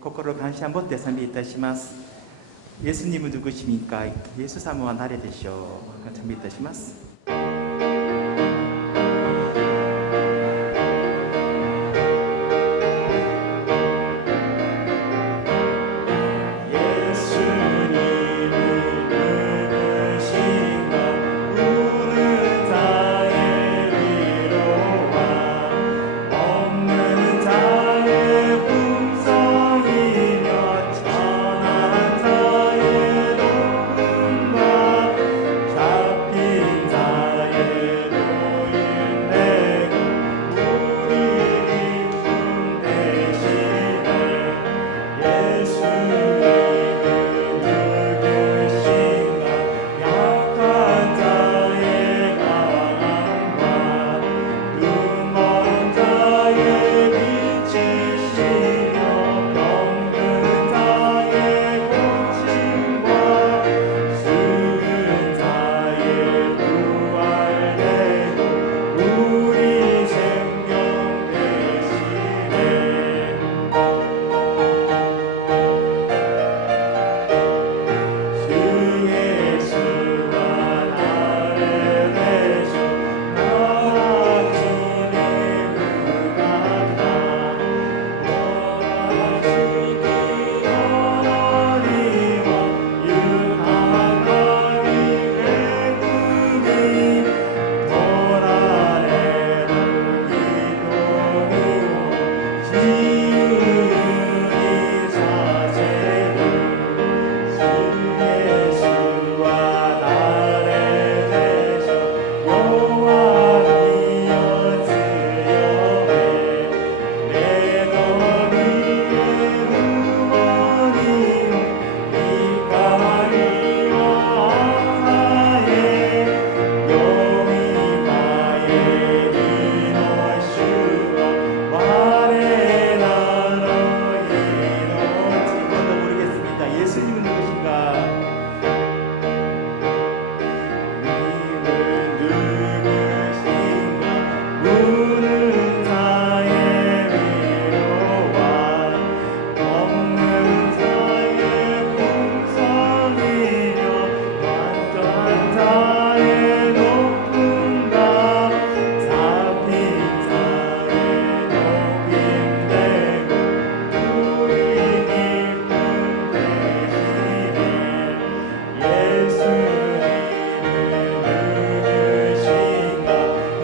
心感謝を持って賛美いたします。イエス님은 누구십니까? 예수 사모와 나래 되시오. 찬미いたします。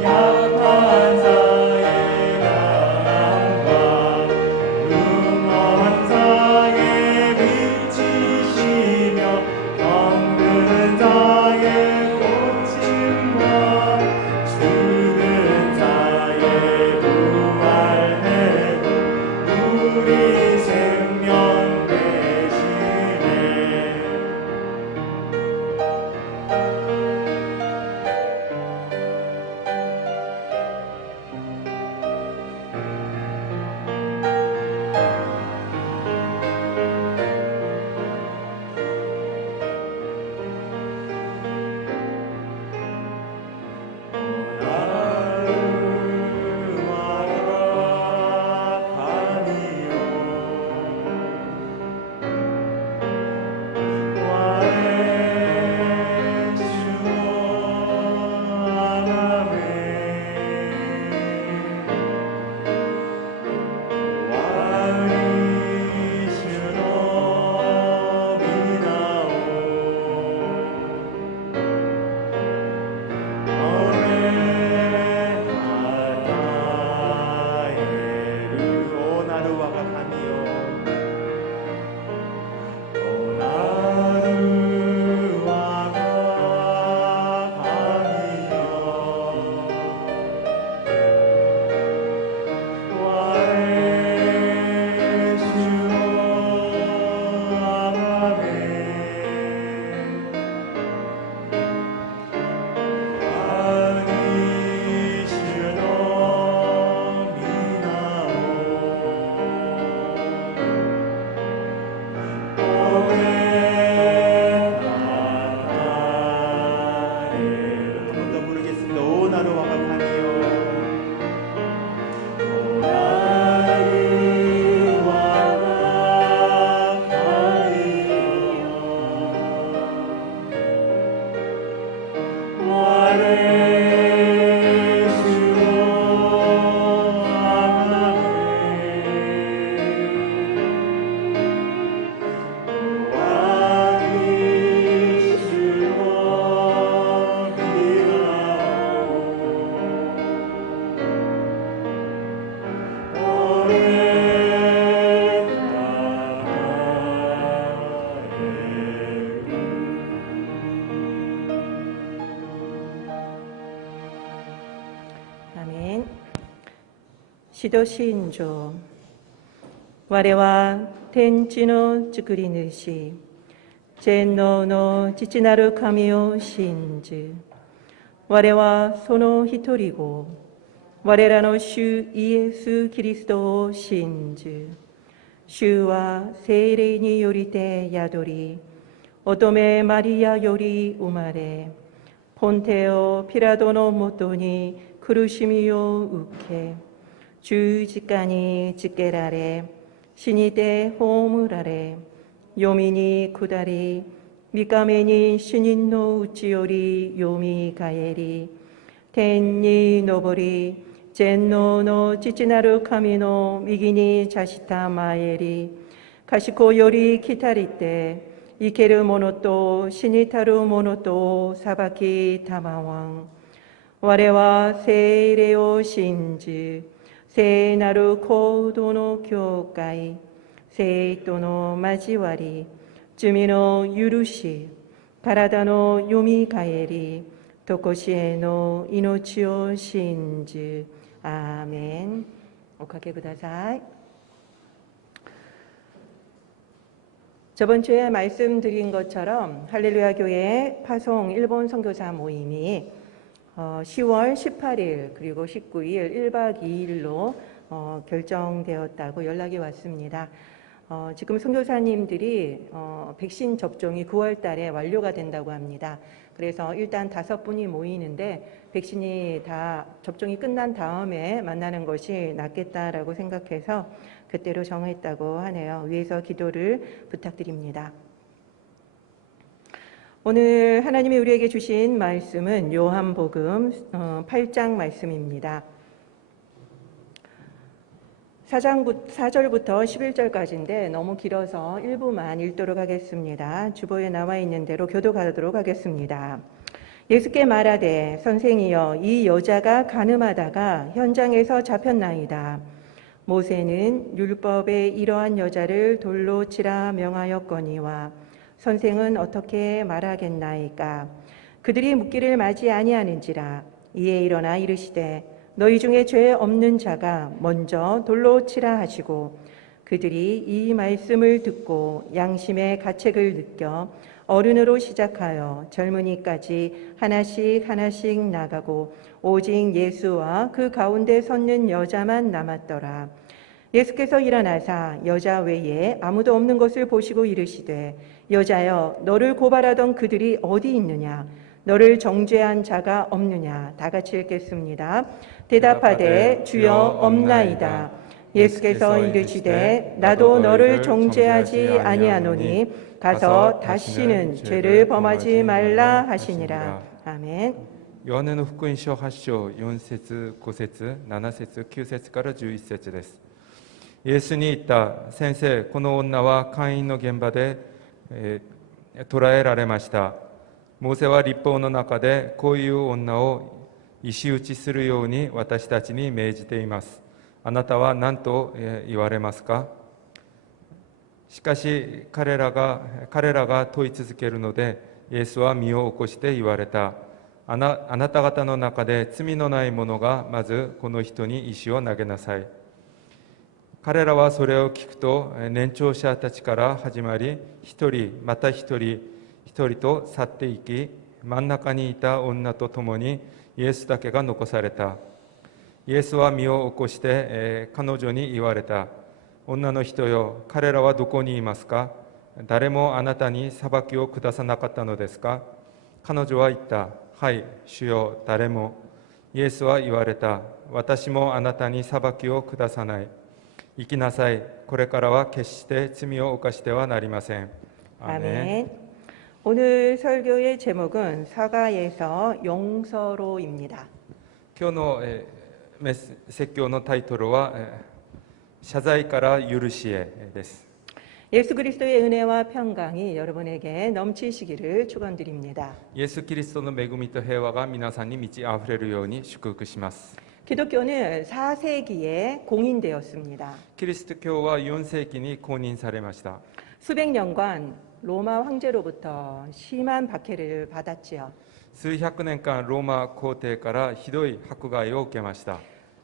약한 자의 아멘. 시도 시인조. 我は天地の作り主、全能の父なる神を信じ、我はその一人子、我らの主イエス・キリストを信じ、主は聖霊によりて宿り、乙女マリアより生まれ、ポンテオ・ピラトのもとに苦しみを受け、十字架につけられ、死にて葬られ、黄泉に下り、三日目に死人のうちよりよみがえり、天に昇り、全能の父なる神の右に座したまえり、賢より来たりて、生ける者と死にたる者と裁きたまわん。我は聖霊を信じ、聖なる行動の教会、聖との交わり、罪の許し、体のよみがえり、とこしえの命を信じ。アーメン。おかけください。 저번 주에 말씀드린 것처럼 할렐루야 교회 파송 일본 선교사 모임이 10월 18일 그리고 19일 1박 2일로 결정되었다고 연락이 왔습니다. 지금 선교사님들이 백신 접종이 9월 달에 완료가 된다고 합니다. 그래서 일단 5분이 모이는데 백신이 다 접종이 끝난 다음에 만나는 것이 낫겠다라고 생각해서 그때로 정했다고 하네요. 위에서 기도를 부탁드립니다. 오늘 하나님이 우리에게 주신 말씀은 요한복음 8장 말씀입니다. 4절부터 11절까지인데 너무 길어서 일부만 읽도록 하겠습니다. 주보에 나와 있는 대로 교독하도록 하겠습니다. 예수께 말하되 선생이여 이 여자가 간음하다가 현장에서 잡혔나이다. 모세는 율법에 이러한 여자를 돌로 치라 명하였거니와 선생은 어떻게 말하겠나이까. 그들이 묻기를 마지 아니하는지라. 이에 일어나 이르시되 너희 중에 죄 없는 자가 먼저 돌로 치라 하시고 그들이 이 말씀을 듣고 양심의 가책을 느껴 어른으로 시작하여 젊은이까지 하나씩 하나씩 나가고 오직 예수와 그 가운데 섰는 여자만 남았더라. 예수께서 일어나사 여자 외에 아무도 없는 것을 보시고 이르시되 여자여 너를 고발하던 그들이 어디 있느냐 너를 정죄한 자가 없느냐. 다 같이 읽겠습니다. 대답하되 주여 없나이다. 예수께서 이르시되 나도 너를 정죄하지 아니하노니 가서 다시는 죄를 범하지 말라 하시니라. 아멘. 요한의福音書8章4節5節7節9節から11節です。イエスに言った。先生、この女は姦淫の現場で、捕らえられました。モーセは律法の中でこういう女を石打ちするように私たちに命じています。あなたは何と言われますか。しかし彼らが問い続けるので、イエスは身を起こして言われた。あなた方の中で罪のない者がまずこの人に石を投げなさい。彼らはそれを聞くと年長者たちから始まり、一人また一人と去っていき、真ん中にいた女と共にイエスだけが残された。イエスは身を起こして、彼女に言われた。女の人よ、彼らはどこにいますか。誰もあなたに裁きを下さなかったのですか。彼女は言った。はい、主よ、誰も。イエスは言われた。私もあなたに裁きを下さない。行きなさい。これからは決して罪を犯してはなりません。 아멘. 오늘 설교의 제목은 사과에서 용서로입니다. 今日の説教のタイトルは謝罪から許しへです。 예수 그리스도의 은혜와 평강이 여러분에게 넘치시기를 축원드립니다. イエス・キリストの恵みと平和が皆さんに満ち溢れるように祝福します。 기독교는 4세기에 공인되었습니다. キリスト教は4世紀に公認されました。 수백 년간 로마 황제로부터 심한 박해를 받았지요. 数百年間ローマ皇帝からひどい迫害を受けました。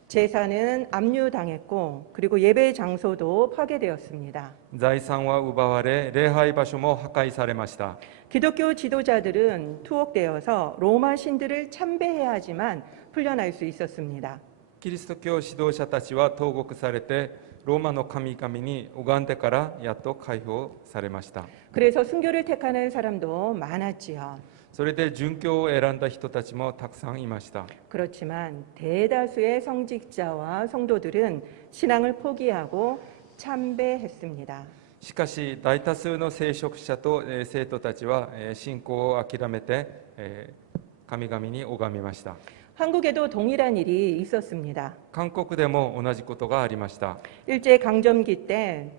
제사는 압류당했고 그리고 예배 장소도 파괴되었습니다. 財産は奪われ、礼拝場所も破壊されました。 기독교 지도자들은 투옥되어서 로마 신들을 참배해야 하지만 풀려날 수 있었습니다. キリスト教指導者たちは投獄されて、ローマの神々に拝んでからやっと解放されました。 그래서 순교를 택하는 사람도 많았지요. それで殉教を選んだ人たちもたくさんいました。 그렇지만 대다수의 성직자와 성도들은 신앙을 포기하고 참배했습니다. しかし大多数の聖職者と生徒たちは信仰を諦めて神々に拝みました。 한국에도 동일한 일이 있었습니다. 韓国でも同じことがありました。 일제 강점기 때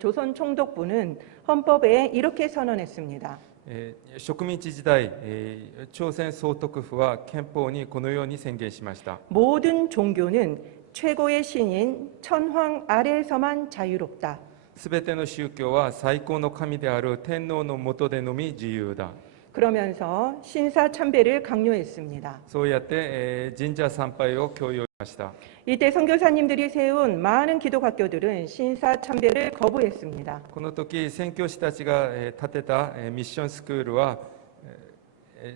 조선 총독부는 헌법에 이렇게 선언했습니다. 植民地時代、朝鮮総督府は憲法にこのように宣言しました。 모든 종교는 최고의 신인 천황 아래서만 자유롭다. すべての宗教は最高の神である天皇の下でのみ自由だ。 그러면서 신사 참배를 강요했습니다. そうやって神社参拝を強要しました。 이때 선교사님들이 세운 많은 기독학교들은 신사 참배를 거부했습니다. この時宣教師たちが建てたミッションスクールは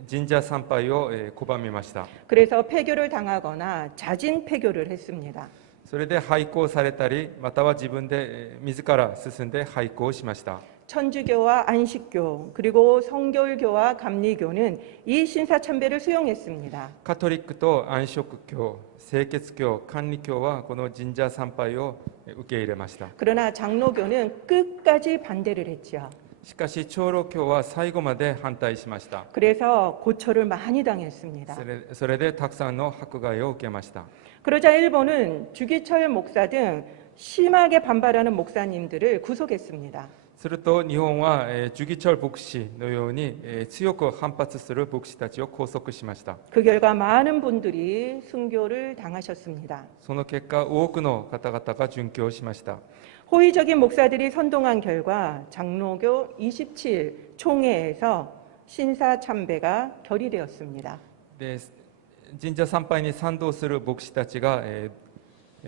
神社参拝を拒みました。 그래서 폐교를 당하거나 자진 폐교를 했습니다. それで廃校されたり、または自分で自ら進んで廃校しました。 천주교와 안식교 그리고 성결교와 감리교는 이 신사 참배를 수용했습니다. カトリックと安息教、清潔教、管理教はこの神社参拝を受け入れました。 그러나 장로교는 끝까지 반대를 했죠. しかし長老教は最後まで反対しました。 그래서 고초를 많이 당했습니다. それでたくさんの迫害を受けました。 그러자 일본은 주기철 목사 등 심하게 반발하는 목사님들을 구속했습니다. すると日本はジュギチョル牧師のように強く反発する牧師たちを拘束しました。 그 결과 많은 분들이 순교를 당하셨습니다. その結果、多くの方々が殉教しました。 호의적인 목사들이 선동한 결과 장로교 27 총회에서 신사 참배가 결의되었습니다. で神社参拝に賛同する牧師たちが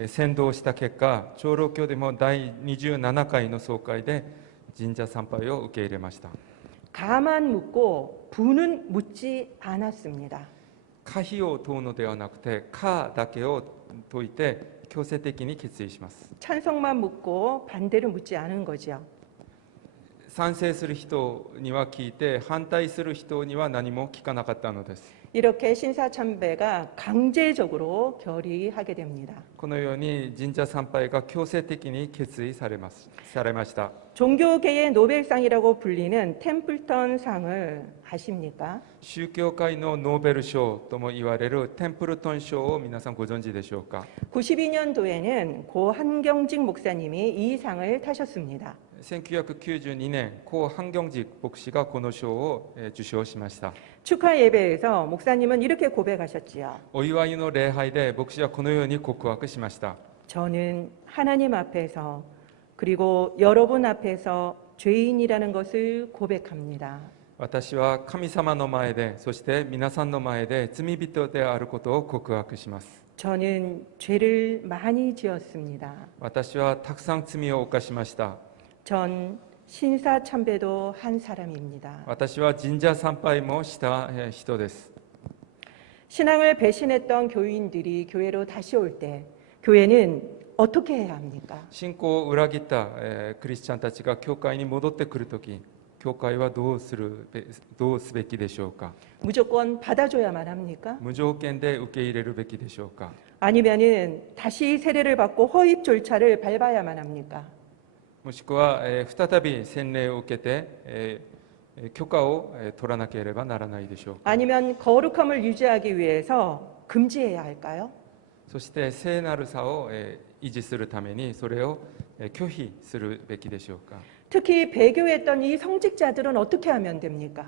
先導した結果、長老教でも第27回の総会で神社参拝を受け入れました。 가만 묻고 부는 묻지 않았습니다. 可否を問うのではなくて、可だけを説いて強制的に決意します。 찬성만 묻고 반대를 묻지 않은 거죠. 賛成する人には聞いて、反対する人には何も聞かなかったのです。 이렇게 신사 참배가 강제적으로 결의하게 됩니다. このように神社参拝が強制的に決意されました。 종교계의 노벨상이라고 불리는 템플턴 상을 아십니까? 宗教界のノーベル賞とも言われるテンプルトン賞を皆さんご存知でしょうか。 92년도에는 고 한경직 목사님이 이 상을 타셨습니다. 1992年、高한경직牧師がこの賞を受賞しました。 축하 예배에서 목사님은 이렇게 고백하셨지요. お祝いの礼拝で牧師はこのように告白しました。 저는 하나님 앞에서 그리고 여러분 앞에서 죄인이라는 것을 고백합니다. 私は神様の前で、そして皆さんの前で罪人であることを告白します。 저는 죄를 많이 지었습니다. 私はたくさん罪を犯しました。 전 신사 참배도 한 사람입니다. 私は神社参拝もした人です。 신앙을 배신했던 교인들이 교회로 다시 올 때 교회는 어떻게 해야 합니까? 信仰を裏切ったクリスチャンたちが教会に戻ってくるとき、教会はどうすべきでしょうか。 무조건 받아줘야만 합니까? 無条件で受け入れるべきでしょうか。 아니면은 다시 세례를 받고 허입 절차를 밟아야만 합니까? もしくは再び洗礼を受けて許可を取らなければならないでしょうか。 아니면 거룩함을 유지하기 위해서 금지해야 할까요? そして聖なるさを維持するためにそれを拒否するべきでしょうか。 특히 배교했던 이 성직자들은 어떻게 하면 됩니까?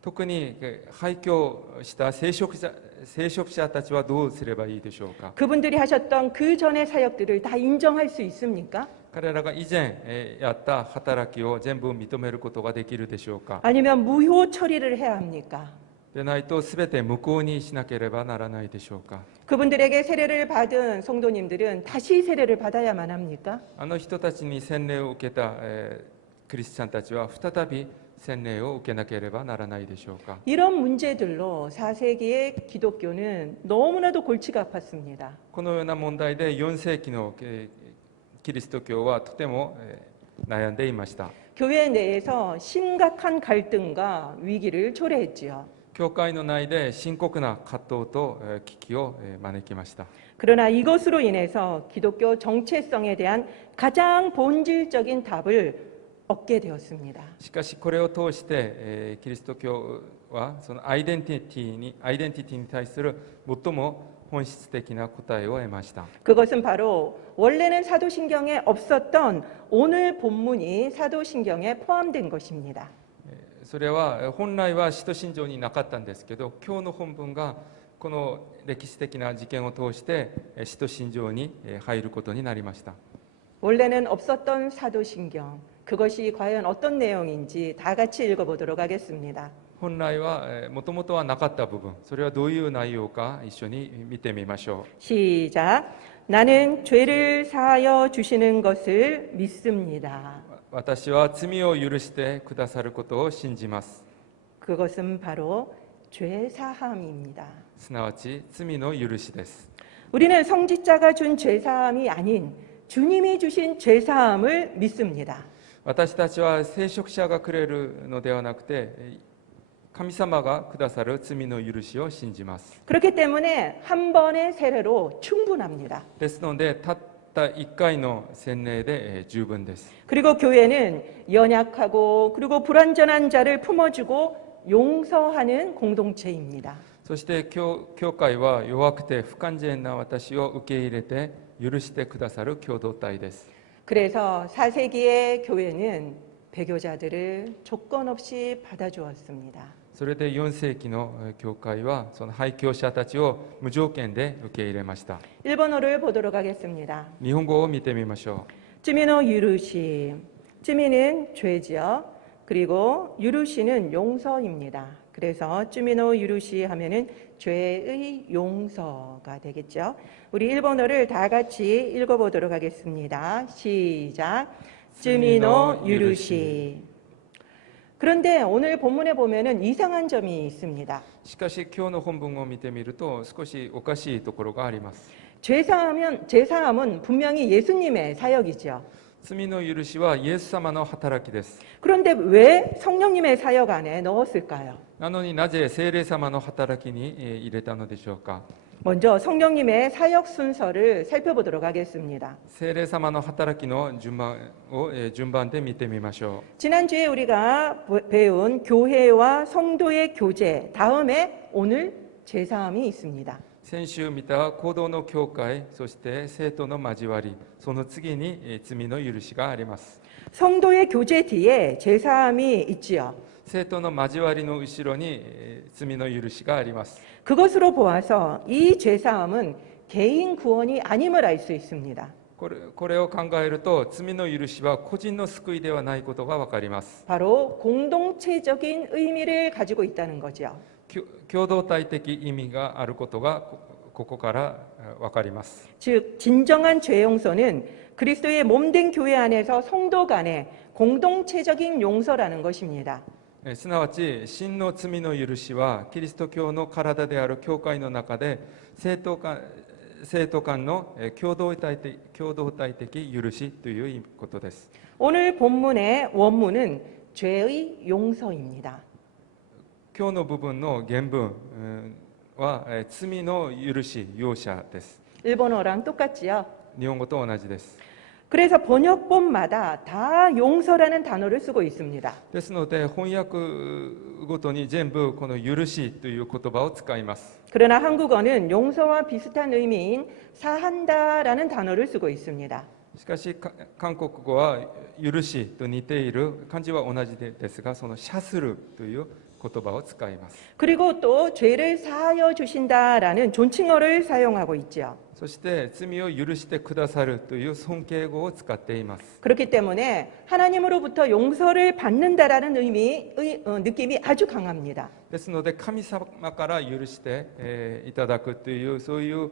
特に廃教した聖職聖職者たちはどうすればいいでしょうか。 그분들이 하셨던 그 전의 사역들을 다 인정할 수 있습니까? 彼らが以前やった働きを全部認めることができるでしょうか。 아니면 무효 처리를 해야 합니까? でないと全て無効にしなければならないでしょうか。 그분들에게 세례를 받은 성도님들은 다시 세례를 받아야만 합니까? あの人たちに洗礼を受けた、クリスチャンたちは再び洗礼を受けなければならないでしょうか。 이런 문제들로 4세기의 기독교는 너무나도 골치가 아팠습니다. このような問題で4世紀のキリスト教はとても悩んでいました。 교회 내에서 심각한 갈등과 위기를 초래했지요. 教会の内で深刻な葛藤と危機を招きました。 그러나 이것으로 인해서 기독교 정체성에 대한 가장 본질적인 답을 얻게 되었습니다. しかしこれを通して、キリスト教はそのアイデンティティに対する最も本質的な答えを得ました。 그것은 바로 원래는 사도신경에 없었던 오늘 본문이 사도신경에 포함된 것입니다. それは本来は使徒信条になかったんですけど、今日の本文がこの歴史的な事件を通して使徒信条に入ることになりました。 원래는 없었던 사도신경, 그것이 과연 어떤 내용인지 다 같이 읽어보도록 하겠습니다. 本来はもともとはなかった部分、それはどういう内容か一緒に見てみましょう。 시작. 나는 죄를 사하여 주시는 것을 믿습니다. 私は罪を許してくださることを信じます。 그것은 바로 죄 사함입니다. すなわち罪の許しです。 우리는 성직자가 준 죄 사함이 아닌 주님이 주신 죄 사함을 믿습니다. 私たちは聖職者がくれるのではなくて、神様がくださる罪の許しを信じます。 그렇기 때문에 한 번의 세례로 충분합니다. ですので、たった1回の洗礼で十分です。 그리고 교회는 연약하고 그리고 불완전한 자를 품어주고 용서하는 공동체입니다. そして教会は弱くて不完全な私を受け入れて許してくださる共同体です。 그래서 4세기의 교회는 배교자들을 조건 없이 받아주었습니다. それで4世紀の教会はその廃教者たちを無条件で受け入れました。 일본어를 보도록 하겠습니다. 日本語を見てみましょ 쯔미노 유루시. 쯔미는 죄지요. 그리고 유루시는 용서입니다. 그래서 쯔미노 유루시 하면은 죄의 용서가 되겠죠. 우리 일본어를 다 같이 읽어보도록 하겠습니다. 시작. 쯔미노 유루시. 그런데 오늘 본문에 보면은 이상한 점이 있습니다. う。しかし今日の本文を見てみると少しおかしいところがあります。 죄사함은 분명히 예수님의 사역이죠. 罪の許しはイエス様の働きです。 그런데 왜 성령님의 사역 안에 넣었을까요? なのになぜ聖霊様の働きに入れたのでしょうか。 먼저 성령님의 사역 순서를 살펴보도록 하겠습니다. 聖霊様の働きの順番を順番で見てみましょ 지난주에 우리가 배운 교회와 성도의 교제 다음에 오늘 제사함이 있습니다. う。先週見た行動の教会、そして生徒の交わり、その次に罪の許しがあります。 성도의 교제 뒤에 제사함이 있지요. 生徒の交わりの後ろに罪の許しがあります。 그것으로 보아서 이 제사함은 개인 구원이 아님을 알 수 있습니다. これを考えると罪の許しは個人の救いではないことが分かります。 바로 공동체적인 의미를 가지고 있다는 거죠. 共同体的意味があることがここから分かります。 즉 진정한 죄 용서는 그리스도의 몸된 교회 안에서 성도 간의 공동체적인 용서라는 것입니다. すなわち真の罪の許しはキリスト教の体である教会の中で生徒間の共同体的許しということです。 오늘 본문의 원문은 죄의 용서입니다. 今日の部分の原文は罪の許し容赦です。 일본어랑 똑같지요. 日本語と同じです。 그래서 번역본마다 다 용서라는 단어를 쓰고 있습니다. ですので翻訳ごとに全部この許しという言葉を使います。 그러나 한국어는 용서와 비슷한 의미인 사한다라는 단어를 쓰고 있습니다. しかし韓国語は許しと似ている漢字は同じですが、その謝するという言葉を使います。 그리고 또 죄를 사하여 주신다라는 존칭어를 사용하고 있죠. そして罪を許してくださるという尊敬語を使っています。 그렇기 때문에 하나님으로부터 용서를 받는다라는 느낌이 아주 강합니다. ですので神様から許して、いただくというそういう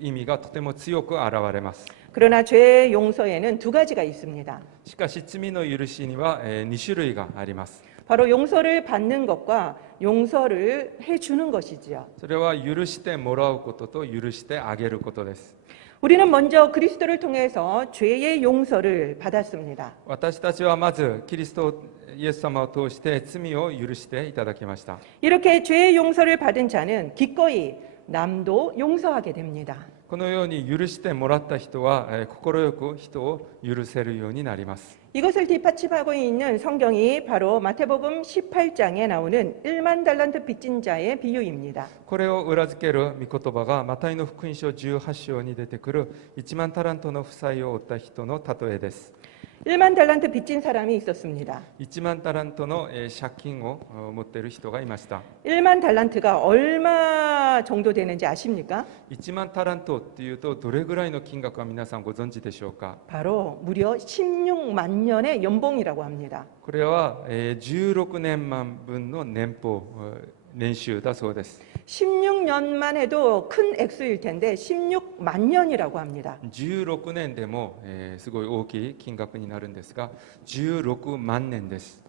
意味がとても強く現れます。 그러나 죄의 용서에는 두 가지가 있습니다. しかし罪の許しには、2種類があります。 바로 용서를 받는 것과 용서를 해주는 것이지요. それは許してもらうことと許してあげることです。 우리는 먼저 그리스도를 통해서 죄의 용서를 받았습니다. 私たちはまずキリストイエス様を通して罪を許していただきました。 이렇게 죄의 용서를 받은 자는 기꺼이 남도 용서하게 됩니다. このように許してもらった人は快く人を許せるようになります。 이것을 뒷받침하고 있는 성경이 바로 마태복음 18장에 나오는 1만 달란트 빚진 자의 비유입니다. これを裏付ける御言葉がマタイの福音書18章に出てくる1万タラントの負債を負った人の例えです。 1만 달란트 빚진 사람이 있었습니다. 1万タラントの借金を持っている人がいました。 1만 달란트가 얼마 정도 되는지 아십니까? 1万タラントっていうとどれぐらいの金額は皆さんご存知でしょうか。 바로 무려 16만 년의 연봉이라고 합니다. これは16年万分の年俸年収だそうです。 16년만 해도 큰 액수일 텐데 16만 년이라고 합니다. 16年でもすごい大きい金額になるんですが16万年です。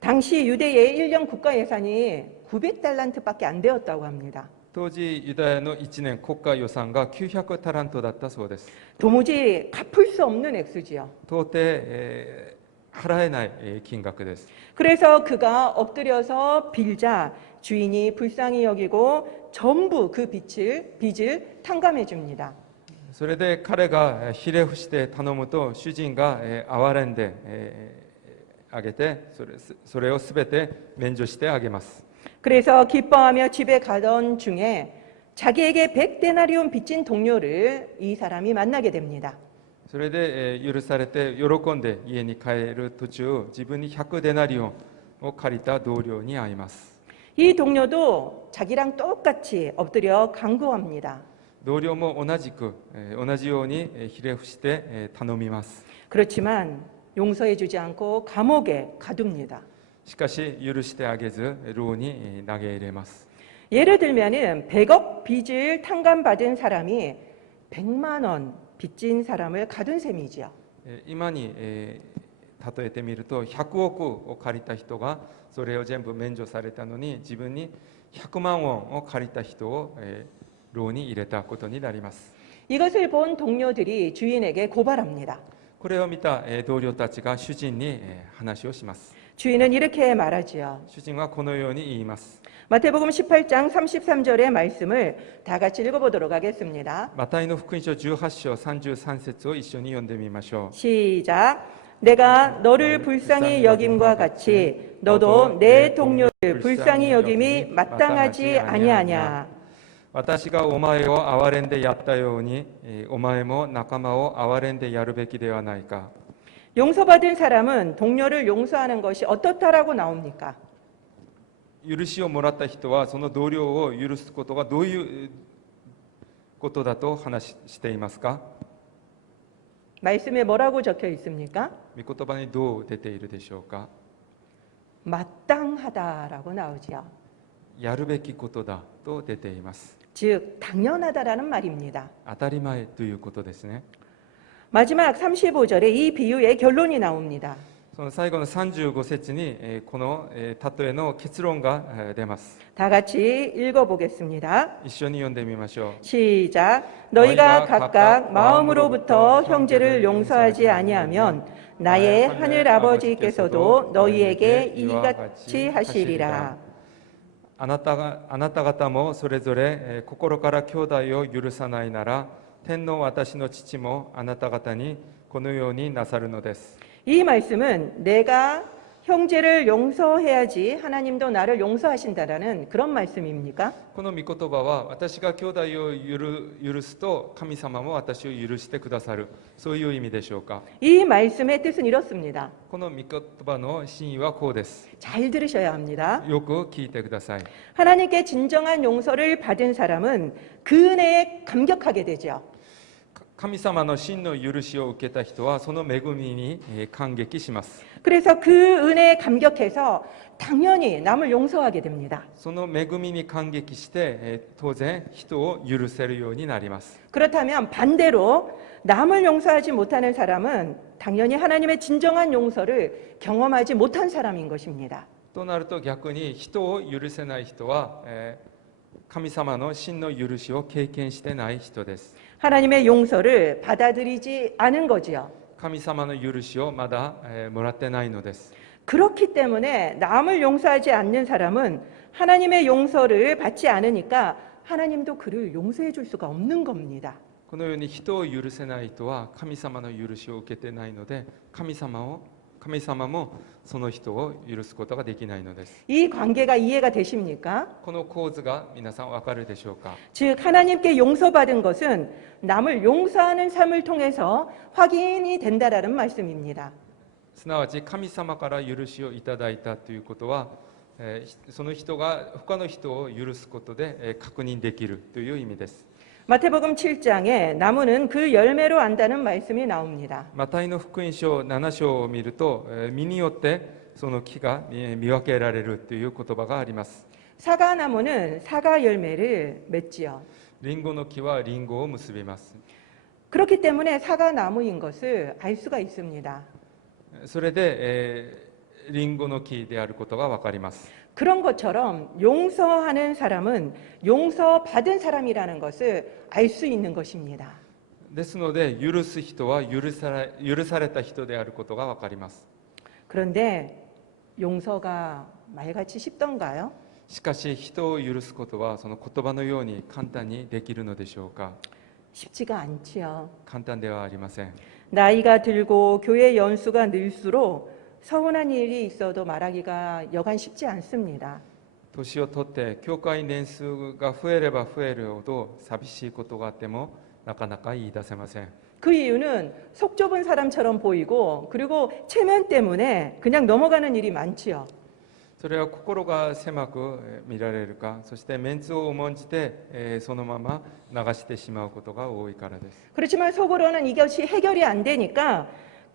당시 유대의 1년 국가 예산이 900달란트밖에 안 되었다고 합니다. 当時ユダヤの1年国家予算が900タラントだったそうです。 도무지 갚을 수 없는 액수지요. 到底、払えない金額です。 그래서 그가 엎드려서 빌자 주인이 불쌍히 여기고 전부 그 빚을 탕감해 줍니다. それで彼がひれ伏して頼むと主人が憐れんであげてそれをすべて免除してあげます。 그래서 기뻐하며 집에 가던 중에 자기에게 100데나리온 빚진 동료를 이 사람이 만나게 됩니다. それで許されて喜んで家に帰る途中自分に100デナリオンを借りた同僚に会います。 이 동료도 자기랑 똑같이 엎드려 간구합니다. 同僚も同じようにひれ伏して頼みます。 그렇지만 용서해 주지 않고 감옥에 가둡니다. しかし許してあげず牢に投げ入れます。 예를 들면은 100억 빚을 탕감받은 사람이 100만 원 빚진 사람을 가둔 셈이지요. 今に例えてみると100億を借りた人がそれを全部免除されたのに自分に100万ウォンを借りた人を牢に入れたことになります。 이것을 본 동료들이 주인에게 고발합니다. これを見た同僚たちが主人に話をします。 주인은 이렇게 말하지요. 主人はこのように言います。 마태복음 18장 33절의 말씀을 다 같이 읽어보도록 하겠습니다. マタイの福音書18章33節を一緒に読んでみましょう。 시작. 내가 너를 불쌍히 여김과 같이 너도 내 동료를 불쌍히 여김이 마땅하지 아니하냐. 私がお前を憐れんでやったようにお前も仲間を憐れんでやるべきではないか。 용서받은 사람은 동료를 용서하는 것이 어떻다라고 나옵니까? 許しをもらった人はその同僚を許すことがどういうことだと話していますか。 말씀에 뭐라고 적혀 있습니까? 御言葉にどう出ているでしょうか。 마땅하다라고 나오지요. やるべきことだと出ています。 즉 당연하다라는 말입니다. 当たり前ということですね。 마지막 35절에 이 비유의 결론이 나옵니다. その最後の35節にこの例えの結論が出ます。 다 같이 읽어보겠습니다. 一緒に読んでみましょう。 시작. 너희가 각각 마음으로부터 형제를 용서하지 아니하면 나의 하늘 아버지께서도 너희에게 이같이 하시리라. あなた方もそれぞれ心から兄弟を許さないなら天の私の父もあなた方にこのようになさるのです。 이 말씀은 내가 형제를 용서해야지 하나님도 나를 용서하신다라는 그런 말씀입니까? この御言葉は私が兄弟を許すと神様も私を許してくださる、そういう意味でしょうか。 이 말씀의 뜻은 이렇습니다. この御言葉の真意はこうです。 잘 들으셔야 합니다. よく聞いてください。 하나님께 진정한 용서를 받은 사람은 그 은혜에 감격하게 되죠. 神様の真の許しを受けた人はその恵みに感激します。 그래서 그 은혜에 감격해서 당연히 남을 용서하게 됩니다. その恵みに感激して当然人を許せるようになります。 그렇다면 반대로 남을 용서하지 못하는 사람은 당연히 하나님의 진정한 용서를 경험하지 못한 사람인 것입니다. となると逆に人を許せない人は神様の真の許しを経験してない人です。 하나님의 용서를 받아들이지 않은 거지요. 神様の許しをまだもらってないのです。 그렇기 때문에 남을 용서하지 않는 사람은 하나님의 용서를 받지 않으니까 하나님도 그를 용서해 줄 수가 없는 겁니다. このように人を許せない人は神様の許しを受けてないので、神様もその人を許すことができないのです。 이 관계가 이해가 되십니까? この構図が皆さんわかるでしょうか。 즉 하나님께 용서받은 것은 남을 용서하는 삶을 통해서 확인이 된다라는 말씀입니다. すなわち神様から許しをいただいたということは、その人が他の人を許すことで確認できるという意味です。 마태복음 7장에 나무는 그 열매로 안다는 말씀이 나옵니다. マタイの福音書7章を見ると、実によってその木が見分けられるという言葉があります。 사과나무는 사과 열매를 맺지요. リンゴの木はリンゴを結びます。 그렇기 때문에 사과나무인 것을 알 수가 있습니다. それで、リンゴの木であることがわかります。 그런 것처럼 용서하는 사람은 용서받은 사람이라는 것을 알 수 있는 것입니다. ですので許す人は許された人であることがわかります。 그런데 용서가 말같이 쉽던가요? しかし人を許すことはその言葉のように簡単にできるのでしょうか。 쉽지가 않지요. 簡単ではありません。 나이가 들고 교회 연수가 늘수록 서운한 일이 있어도 말하기가 여간 쉽지 않습니다. 年を取って教会年数が増えれば増えるほど寂しいことがあってもなかなか言い出せません。 그 이유는 속 좁은 사람처럼 보이고 그리고 체면 때문에 그냥 넘어가는 일이 많지요. それは心が狭く見られるか、そしてメンツを重んじてそのまま流してしまうことが多いからです。 그렇지만 속으로는 이것이 해결이 안 되니까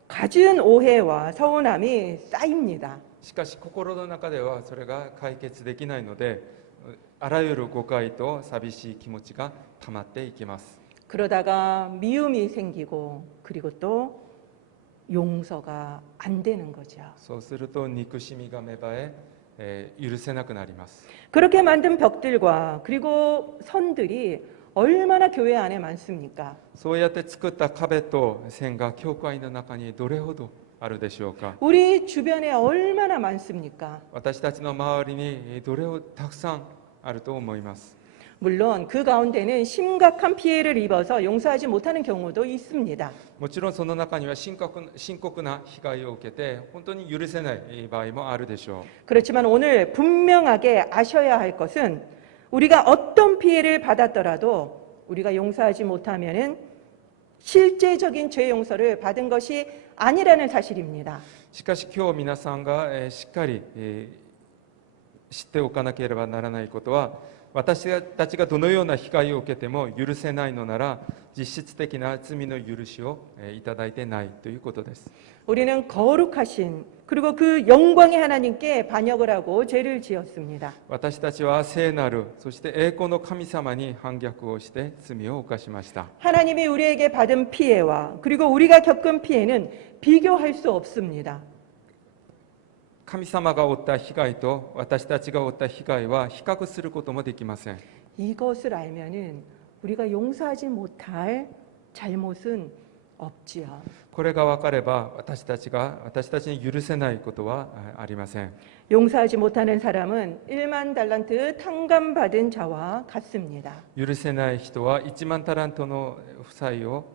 갖은 오해와 서운함이 쌓입니다. しかし心の中ではそれが解決できないので、あらゆる誤解と寂しい気持ちが溜まっていきます。 그러다가 미움이 생기고 그리고 또 용서가 안 되는 거죠. そうすると憎しみが芽生え、許せなくなります。 그렇게 만든 벽들과 그리고 선들이 얼마나 교회 안에 많습니까? そうやって作った壁と線が教会の中にどれほどあるでしょうか。 우리 주변에 얼마나 많습니까? 私たちの周りにどれほどたくさんあると思います。 물론 그 가운데는 심각한 피해를 입어서 용서하지 못하는 경우도 있습니다. もちろんその中には深刻な被害を受けて本当に許せない場合もあるでしょう。 그렇지만 오늘 분명하게 아셔야 할 것은 우리가 어떤 피해를 받았더라도 우리가 용서하지 못하면은 실제적인 죄 용서를 받은 것이 아니라는 사실입니다. しかし今日皆さんがしっかり知っておかなければならないことは、私たちがどのような被害を受けても許せないのなら実質的な罪の許しをいただいてないということです。 우리는 거룩하신 그리고 그 영광의 하나님께 반역을 하고 죄를 지었습니다. 私たちは聖なるそして栄光の神様に反逆をして罪を犯しました。 하나님이 우리에게 받은 피해와 그리고 우리가 겪은 피해는 비교할 수 없습니다. 神様が負った被害と私たちが負った被害は比較することもできません。 이것을 알면은 우리가 용서하지 못할 잘못은 없지요. これが分かれば私たちに許せないことはありません。 용서하지 못하는 사람은 1만 달란트 탕감받은 자와 같습니다. 許せない人は1万タラントの負債を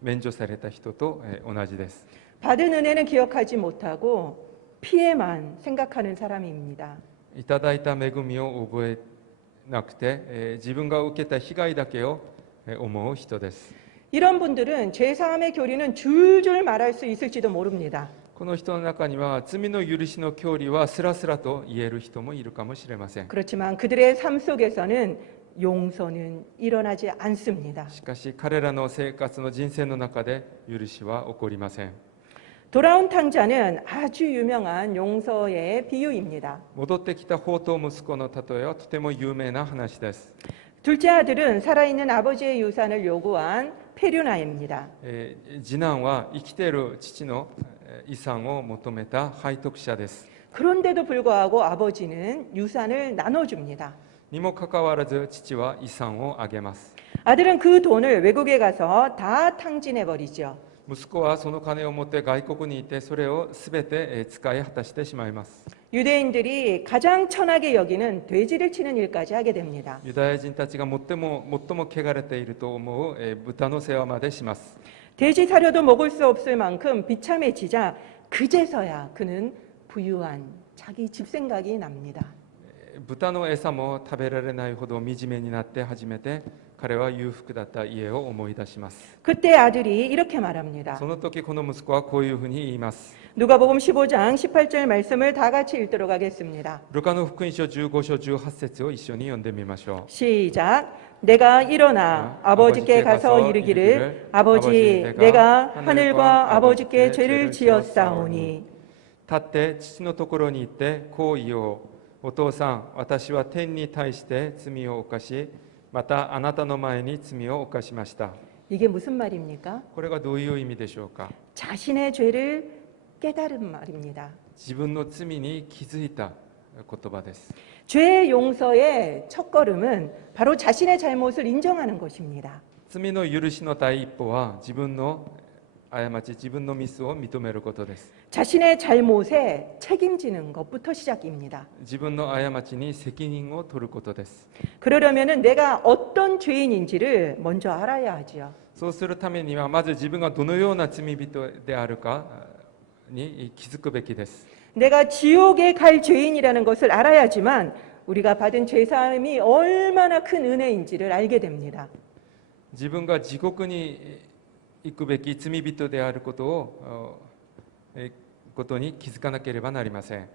免除された人と同じです。 받은 은혜는 기억하지 못하고 피해만 생각하는 사람입니다. いただいた恵みを覚えなくて、自分が受けた被害だけを思う人です。 이런 분들은 죄사함의 교리는 줄줄 말할 수 있을지도 모릅니다. この人の中には罪の許しの教理はスラスラと言える人もいるかもしれません。 그렇지만 그들의 삶 속에서는 용서는 일어나지 않습니다. しかし彼らの生活の人生の中で許しは起こりません。 돌아온 탕자는 아주 유명한 용서의 비유입니다. 戻ってきた放蕩息子の例えはとても有名な話です。 둘째 아들은 살아있는 아버지의 유산을 요구한 페류나입니다. 次男は生きている父の遺産を求めた背徳者です。 그런데도 불구하고 아버지는 유산을 나눠줍니다. にもかかわらず父は遺産をあげます。 아들은 그 돈을 외국에 가서 다 탕진해버리죠. 息子はその金を持って外国にいてそれをすべて使い果たしてしまいます。 유대인들이 가장 천하게 여기는 돼지를 치는 일까지 하게 됩니다. ユダヤ人たちが最も汚れていると思う豚の世話までします。 돼지 사료도 먹을 수 없을 만큼 비참해지자 그제서야 그는 부유한 자기 집 생각이 납니다. 豚の餌も食べられないほど惨めになって初めて彼は裕福だった家を思い出します。 그때 아들이 이렇게 말합니다. その時この息子はこういうふうに言います。 누가복음 15장 18절 말씀을 다 같이 읽도록 하겠습니다. ルカの福音書15章18節を一緒に読んでみましょう。 시작. 내가 일어나 아버지께 가서 이르기를 아버지 내가 하늘과 아버지께 죄를 지었사오니 立って父のところに行ってこう言おう。お父さん、私は天に対して罪を犯し、またあなたの前に罪を犯しました。 이게 무슨 말입니까? これがどういう意味でしょうか。 자신의 죄를 깨달은 말입니다. 自分の罪に気づいた言葉です。 죄 용서의 첫걸음은 바로 자신의 잘못을 인정하는 것입니다. 罪の許しの第一歩は自分の過ち、自分のミスを認めることです。 자신의 잘못에 책임지는 것부터 시작입니다. 自分の過ちに責任を取ることです。 그러려면 내가 어떤 죄인인지를 먼저 알아야 하지요. そうするためにはまず自分がどのような罪人であるかに気づくべきです。 내가 지옥에 갈 죄인이라는 것을 알아야지만 우리가 받은 죄사함이 얼마나 큰 은혜인지를 알게 됩니다. 自分が地獄に行くべき罪人であることに気づかなければなりません。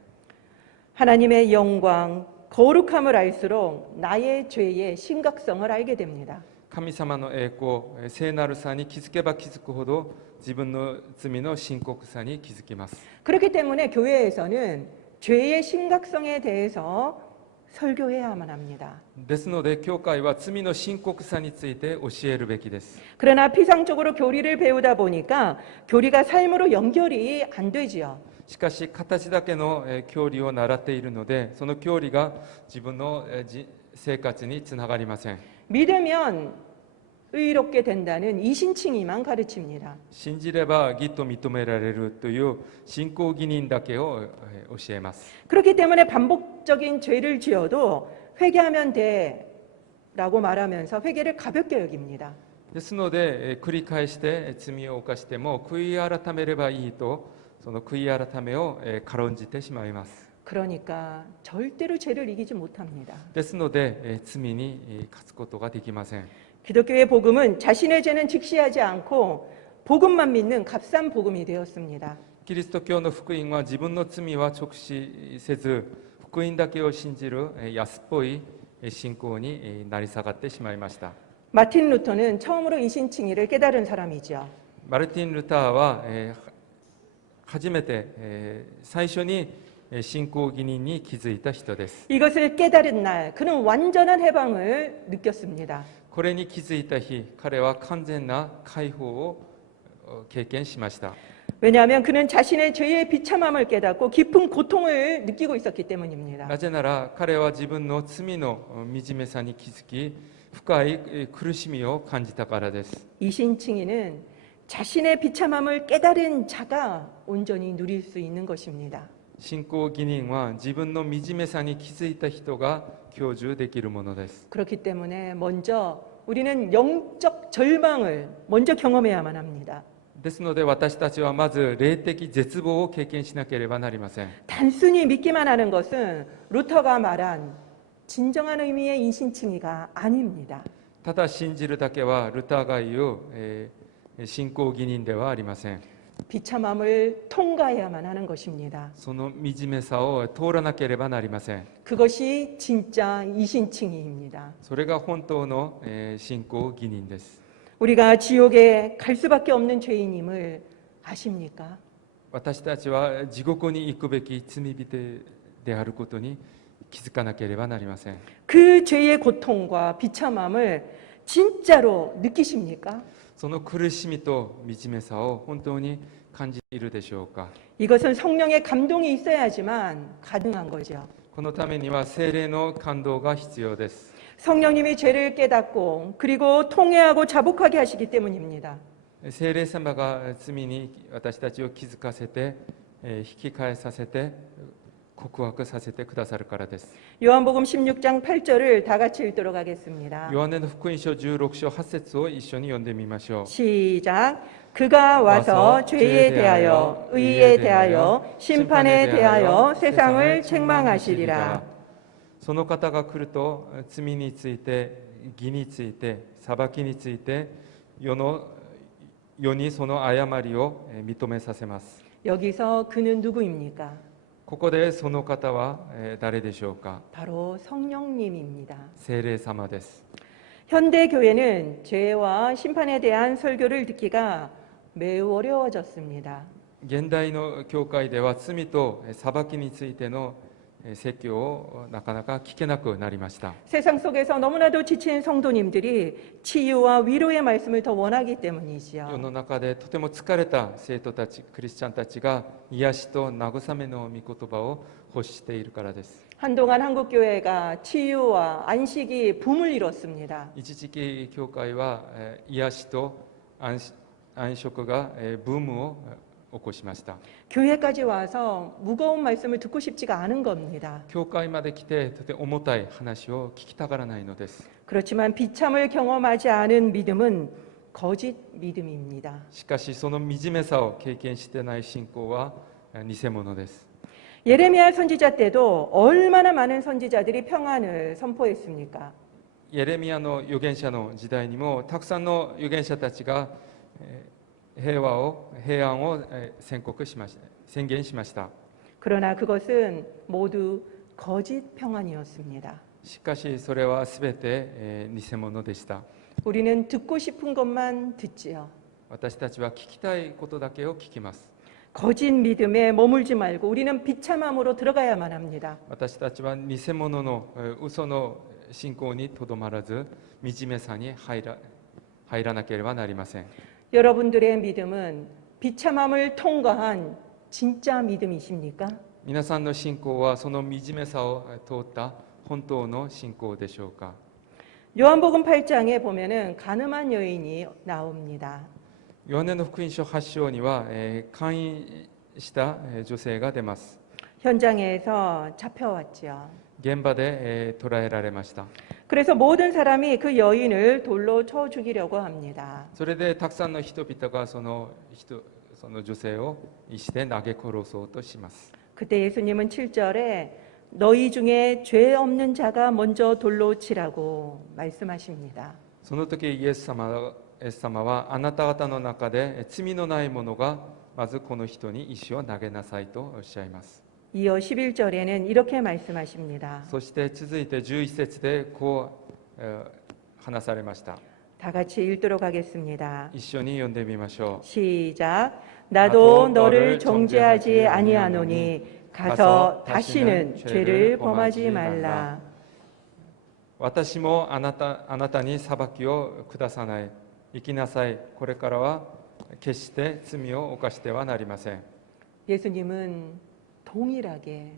하나님의 영광, 거룩함을 알수록 나의 죄의 심각성을 알게 됩니다. 神様の栄光、聖なるさに気づけば気づくほど自分の罪の深刻さに気づきます。 그렇기 때문에 교회에서는 죄의 심각성에 대해서 설교해야만 합니다. ですので教会は罪の深刻さについて教えるべきです。 그러나 피상적으로 교리를 배우다 보니까 교리가 삶으로 연결이 안 되지요. しかし形だけの教理を習っているのでその教理が自分の生活につながりません。 믿으면 의롭게 된다는 이신칭이만 가르칩니다. 信じれば義と認められるという信仰義人だけを教えます。 그렇기 때문에 반복적인 죄를 지어도 회개하면 돼라고 말하면서 회개를 가볍게 여깁니다. ですので繰り返して罪を犯しても悔い改めればいいとその悔い改めを軽んじてしまいます。 그러니까 절대로 죄를 이기지 못합니다. ですので罪に勝つことができません。 기독교의 복음은 자신의 죄는 직시하지 않고 복음만 믿는 값싼 복음이 되었습니다. キリスト教の福音は自分の罪は直視せず福音だけを信じる安っぽい信仰になり下がってしまいました。 마틴 루터는 처음으로 이신칭의를 깨달은 사람이죠. マルティン・ルターは初めて最初に信仰義人に気づいた人です。 이것을 깨달은 날 그는 완전한 해방을 느꼈습니다. これに気づいた日、彼は完全な解放を経験しました。 왜냐하면 그는 자신의 죄의 비참함을 깨닫고 깊은 고통을 느끼고 있었기 때문입니다. なぜなら彼は自分の罪の惨めさに気づき深い苦しみを感じたからです。 이신칭의는 자신의 비참함을 깨달은 자가 온전히 누릴 수 있는 것입니다. 信仰義人は自分の惨めさに気づいた人が享受できるものです。 그렇기 때문에 먼저 우리는 영적 절망을 먼저 경험해야만 합니다. ですので私たちはまず霊的絶望を経験しなければなりません。 단순히 믿기만 하는 것은 루터가 말한 진정한 의미의 인신칭의가 아닙니다. ただ信じるだけはルターが言う、信仰義人ではありません。 비참함을 통과해야만 하는 것입니다. その惨めさを通らなければなりません。 그것이 진짜 이신칭의입니다. それが本当の、信仰義人です。 우리가 지옥에 갈 수밖에 없는 죄인임을 아십니까? 私たちは地獄に行くべき罪人であることに気づかなければなりません。 그 죄의 고통과 비참함을 진짜로 느끼십니까? その苦しみと惨めさを本当に感じているでしょうか。 이것은 성령의 감동이 있어야지만 가능한 거죠. このためには聖霊の感動が必要です。 성령님이 죄를 깨닫고 그리고 통회하고 자복하게 하시기 때문입니다. 聖霊様が罪に私たちを気づかせて、引き返させて告白させてくださるからです。 요한복음 16장 8절을 다 같이 읽도록 하겠습니다. ヨハネの福音書16章8節を一緒に読んでみましょう。 시작. 그가 와서 죄에 대하여 의에 대하여 심판에 대하여 세상을 책망하시리라. その方が来ると罪について義について裁きについて世にその誤りを認めさせます。 여기서 그는 누구입니까? ここでその方は誰でしょうか。 바로 성령님입니다. 聖霊様です。 현대 교회는 죄와 심판에 대한 설교를 듣기가 매우 어려워졌습니다. 現代の教会では罪と裁きについての説教をなかなか聞けなくなりました。 세상 속에서 너무나도 지친 성도님들이 치유와 위로의 말씀을 더 원하기 世 때문이지요. の中でとても疲れた生徒たち、クリスチャンたちが癒しと慰めの御言葉を欲しているからです。 한동안 한국 교회가 치유와 안식이 붐을 이뤘습니다. 一時期教会は癒しと安息がブームを起こしました。 교회까지 와서 무거운 말씀을 듣고 싶지가 않은 겁니다. 教会まで来てとても重たい話を聞きたがらないのです。 그렇지만 비참을 경험하지 않은 믿음은 거짓 믿음입니다. しかしその惨めさを経験してない信仰は偽物です。 예레미야 선지자 때도 얼마나 많은 선지자들이 평안을 선포했습니까? エレミヤの預言者の時代にもたくさんの預言者たちが平安を宣言しました。 그러나 그것은 모두 거짓 평안이었습니다. しかしそれはすべて偽物でした。 우리는 듣고 싶은 것만 듣지요. 私たちは聞きたいことだけを聞きます。 거짓 믿음에 머물지 말고 우리는 비참함으로 들어가야만 합니다. 私たちは偽物の嘘の信仰にとどまらず惨めさに入らなければなりません。 여러분들의 믿음은 비참함을 통과한 진짜 믿음이십니까? 皆さんの信仰はその惨めさを通った本当の信仰でしょうか。 요한복음 8장에 보면은 가늠한 여인이 나옵니다. ヨハネの福音書8章には勧誘した女性が出ます。 현장에서 잡혀왔죠. 現場で捕らえられました。 그래서 모든 사람이 그 여인을 돌로 쳐 죽이려고 합니다. それでたくさんの人々がその女性を石で投げ殺そうとします。 그때 예수님은 7절에 너희 중에 죄 없는 자가 먼저 돌로 치라고 말씀하십니다. その時イエス様はあなた方の中で罪のない者がまずこの人に石を投げなさいとおっしゃいます。 이어 11절에는 이렇게 말씀하십니다. そして続いて11節でこう話されました。 다 같이 읽도록 하겠습니다. 一緒に読んでみましょう。 시작. 나도 너를 정죄하지 아니하노니 가서 다시는 죄를 범하지 말라. 私もあなたに裁きを下さない。行きなさい。これからは決して罪を犯してはなりません。 예수님은 동일하게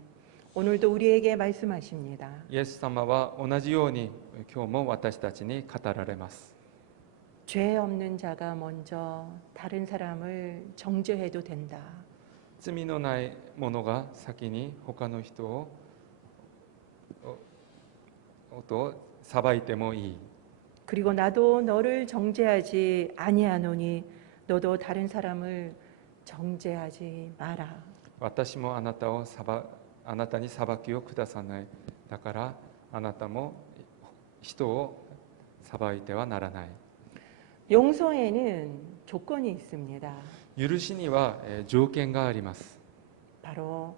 오늘도 우리에게 말씀하십니다. イエス様は同じように今日も私たちに語られます。 죄 없는 자가 먼저 다른 사람을 정죄해도 된다. 罪のない者が先に他の人を裁いてもいい。 그리고 나도 너를 정죄하지 아니하노니 너도 다른 사람을 정죄하지 마라. 私もあなたに裁きを下さない。だからあなたも人を裁いてはならない。 용서에는 조건이 있습니다. 許しには条件があります。 바로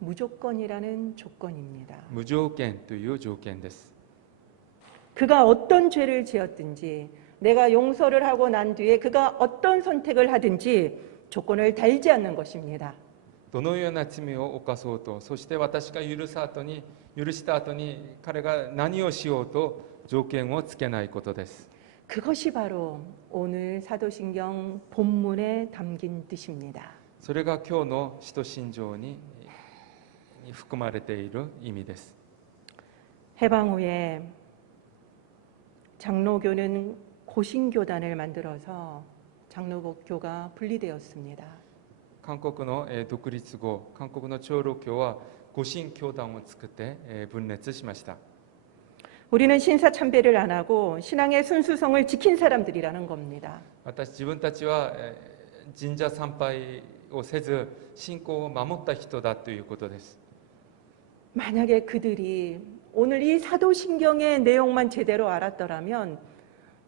무조건이라는 조건입니다. 無条件という条件です。 그가 어떤 죄를 지었든지 내가 용서를 하고 난 뒤에 그가 어떤 선택을 하든지 조건을 달지 않는 것입니다. どのような罪を犯そうと、そして私が許した後に彼が何をしようと条件をつけないことです。 그것이 바로 오늘 사도신경 본문에 담긴 뜻입니다. それが今日の使徒信条に含まれている意味です。 해방 후에 장로교는 고신교단을 만들어서 장로교가 분리되었습니다. 韓国の独立後、韓国の長老教は御神教団を作って分裂しました。 우리는 신사참배를 안 하고 신앙의 순수성을 지킨 사람들이라는 겁니다. 自分たちは神社参拝をせず信仰を守った人だということです。 만약에 그들이 오늘 이 사도신경의 내용만 제대로 알았더라면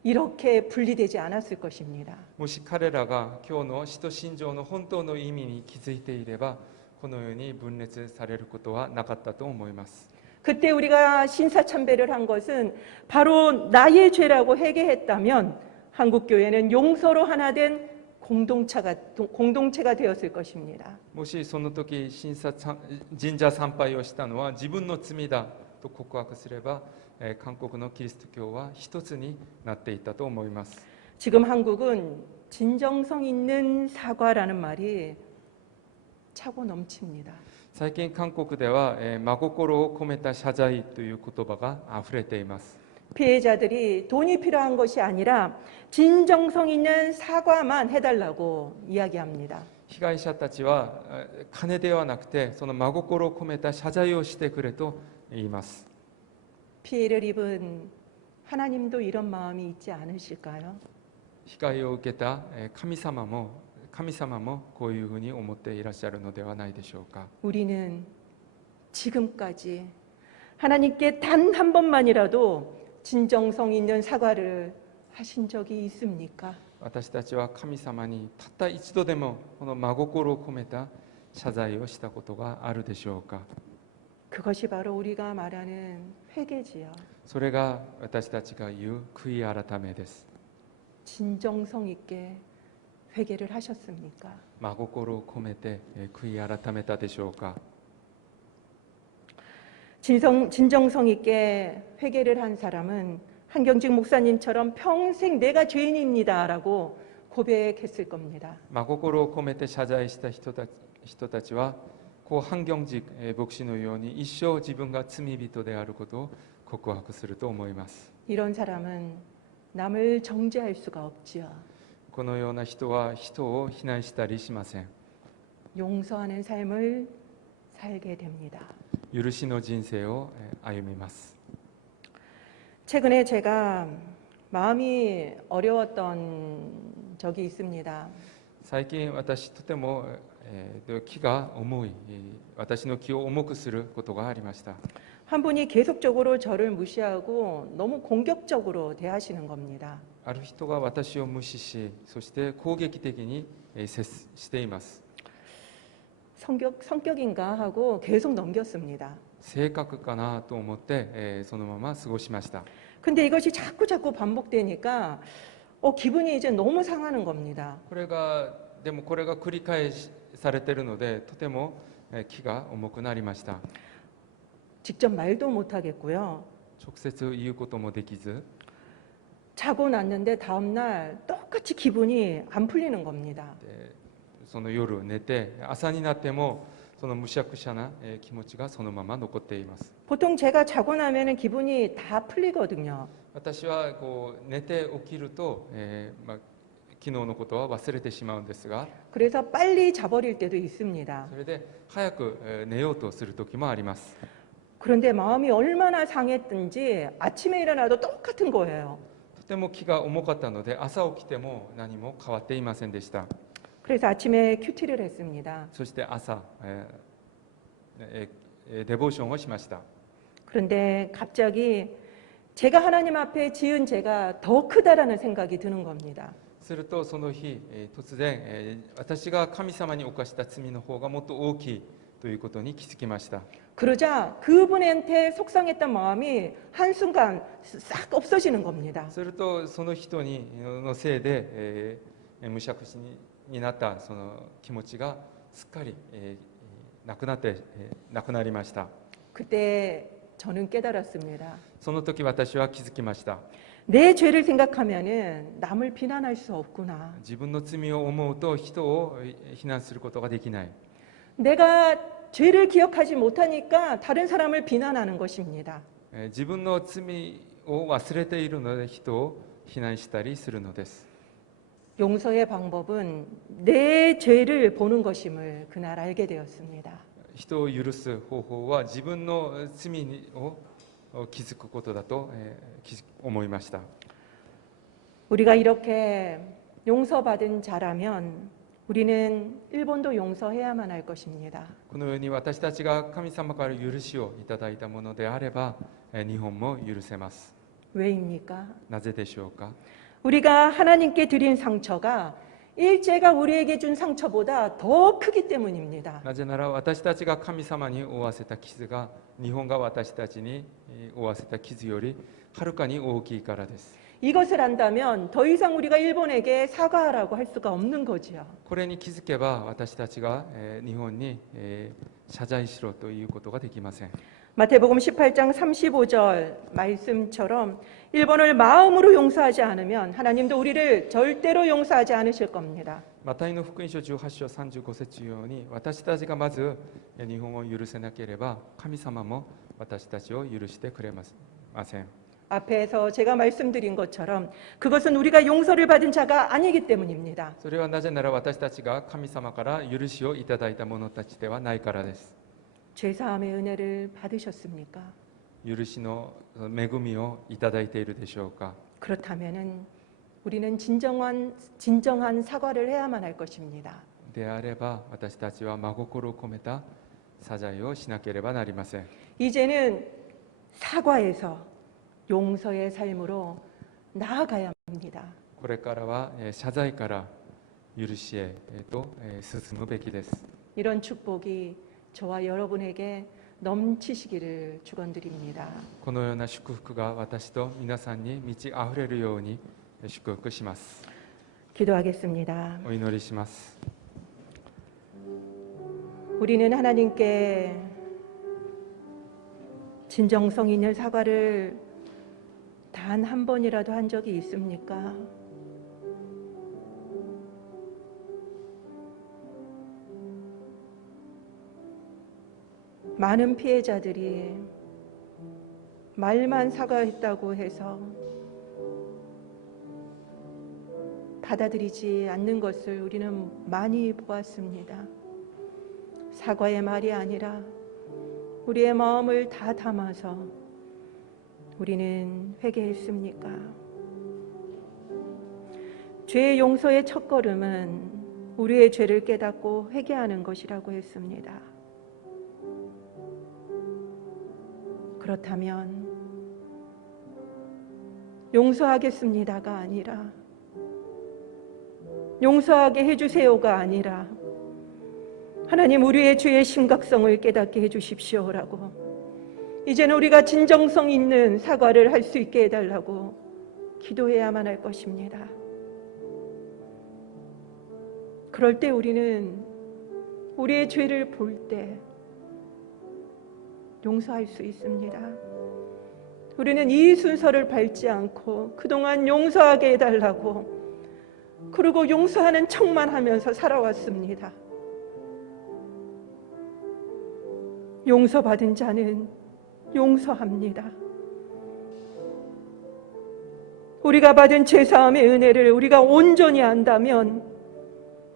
이렇게 분리되지 않았을 것입니다. もし彼らが今日の使徒信条の本当の意味に気づいていれば、このように分裂されることはなかったと思います。 그때 우리가 신사참배를 한 것은 바로 나의 죄라고 회개했다면 한국교회는 용서로 하나 된 공동체가 되었을 것입니다. もしその時神社参拝をしたのは自分の罪だと告白すれば、韓国のキリスト教は一つになっていたと思います。 지금 한국은 진정성 있는 사과라는 말이 차고 넘칩니다. 最近韓国では真心を込めた謝罪という言葉があふれています。 피해자들이 돈이 필요한 것이 아니라 진정성 있는 사과만 해달라고 이야기합니다. 被害者たちは金ではなくてその真心を込めた謝罪をしてくれと言います。 피해를 입은 하나님도 이런 마음이 있지 않으실까요? 被害を受けた神様もこういうふうに思っていらっしゃるのではないでしょうか。 우리는 지금까지 하나님께 단 한 번만이라도 진정성 있는 사과를 하신 적이 있습니까? 私たちは神様にたった一度でもこの真心を込めた謝罪をしたことがあるでしょうか。 그것이 바로 우리가 말하는 회개지요. それが私たちが言う悔い改めです。 진정성 있게 회개를 하셨습니까? 真心を込めて悔い改めたでしょうか。 진정성 있게 회개를 한 사람은 한경직 목사님처럼 평생 내가 죄인입니다라고 고백했을 겁니다. 真心を込めて謝罪した人たちはこう韓경직牧師のように一生自分が罪人であることを告白すると思います。 이런 사람은 남을 정죄할 수가 없지요. このような人は人を非難したりしません。 용서하는 삶을 살게 됩니다. 許しの人生を歩みます。 최근에 제가 마음이 어려웠던 적이 있습니다. 最近私とても気が重い、私の気を重くすることがありました。 한 분이 계속적으로 저를 무시하고 너무 공격적으로 대하시는 겁니다. ある人が私を無視し、そして攻撃的に接しています。 성격인가 하고 계속 넘겼습니다. 性格かなと思ってそのまま過ごしました。 근데 이것이 자꾸 반복되니까 기분이 이제 너무 상하는 겁니다. これが繰り返されているのでとても気が重くなりました。 직접 말도 못 하겠고요. 直接言うこともできず、 자고 났는데 다음 날 똑같이 기분이 안 풀리는 겁니다. その夜寝て朝になってもそのむしゃくしゃな気持ちがそのまま残っています。 보통 제가 자고 나면은 기분이 다 풀리거든요. 私は寝て起きると、昨日のことは忘れてしまうんですが、 그래서 빨리 자버릴 때도 있습니다. それで早く寝ようとする時もあります。 그런데 마음이 얼마나 상했든지 아침에 일어나도 똑같은 거예요. とても気が重かったので朝起きても何も変わっていませんでした。 그래서 아침에 큐티를 했습니다. そして朝、デボーションをしました。 그런데 갑자기 제가 하나님 앞에 지은 죄가 더 크다라는 생각이 드는 겁니다. するとその日、突然、私が神様に犯した罪の方がもっと大きいということに気づきました。 그러자 그분한테 속상했던 마음이 한순간 싹 없어지는 겁니다. するとその人のせいで、むしゃくしになったその気持ちがすっかり、なくなりました。 그때 저는 깨달았습니다. その時私は気づきました。 내 죄를 생각하면은 남을 비난할 수 없구나. 自分の罪を思うと人を非難することができない。 내가 죄를 기억하지 못하니까 다른 사람을 비난하는 것입니다. 自分の罪を忘れているので人を非難したりするのです。 용서의 방법은 내 죄를 보는 것임을 그날 알게 되었습니다. 人を許す方法は自分の罪を気づくことだと思いました。 우리가 이렇게 용서받은 자라면 우리는 일본도 용서해야만 할 것입니다. このように私たちが神様から許しをいただいたものであれば、日本も許せます。 왜입니까? なぜでしょうか。 우리가 하나님께 드린 상처가 일제가 우리에게 준 상처보다 더 크기 때문입니다. なぜなら私たちが神様に負わせた傷が日本が私たちに負わせた傷よりはるかに大きいからです。 이것을 안다면 더 이상 우리가 일본에게 사과하라고 할 수가 없는 거지요. これに気づけば私たちが日本に謝罪しろということができません。 마태복음 18장 35절 말씀처럼 일본을 마음으로 용서하지 않으면 하나님도 우리를 절대로 용서하지 않으실 겁니다. マタイの福音書18章35節ように私たちがまず日本を許せなければ神様も私たちを許してくれません。 앞에서 제가 말씀드린 것처럼 그것은 우리가 용서를 받은 자가 아니기 때문입니다. それはなぜなら私たちが神様から許しをいただいた者たちではないからです。 죄사함의 은혜를 받으셨습니까? 許しの恵みをいただいているでしょうか。 그렇다면은 우리는 진정한 사과를 해야만 할 것입니다. であれば私たちは真心を込めた謝罪をしなければなりません。 이제는 사과에서 용서의 삶으로 나아가야 합니다. これからは謝罪から許しへと進むべきです。 이런 축복이 저와 여러분에게 넘치시기를 축원드립니다. このような祝福が私と皆さんに満ち溢れるように祝福します。 기도하겠습니다. お祈りします。 우리는 하나님께 진정성 있는 사과를 단 한 번이라도 한 적이 있습니까? 많은 피해자들이 말만 사과했다고 해서 받아들이지 않는 것을 우리는 많이 보았습니다. 사과의 말이 아니라 우리의 마음을 다 담아서 우리는 회개했습니까? 죄 용서의 첫걸음은 우리의 죄를 깨닫고 회개하는 것이라고 했습니다. 그렇다면 용서하겠습니다가 아니라 용서하게 해주세요가 아니라 하나님 우리의 죄의 심각성을 깨닫게 해주십시오라고 이제는 우리가 진정성 있는 사과를 할 수 있게 해달라고 기도해야만 할 것입니다. 그럴 때 우리는 우리의 죄를 볼 때 용서할 수 있습니다. 우리는 이 순서를 밟지 않고 그동안 용서하게 해달라고 그리고 용서하는 척만 하면서 살아왔습니다. 용서받은 자는 용서합니다. 우리가 받은 죄사함의 은혜를 우리가 온전히 안다면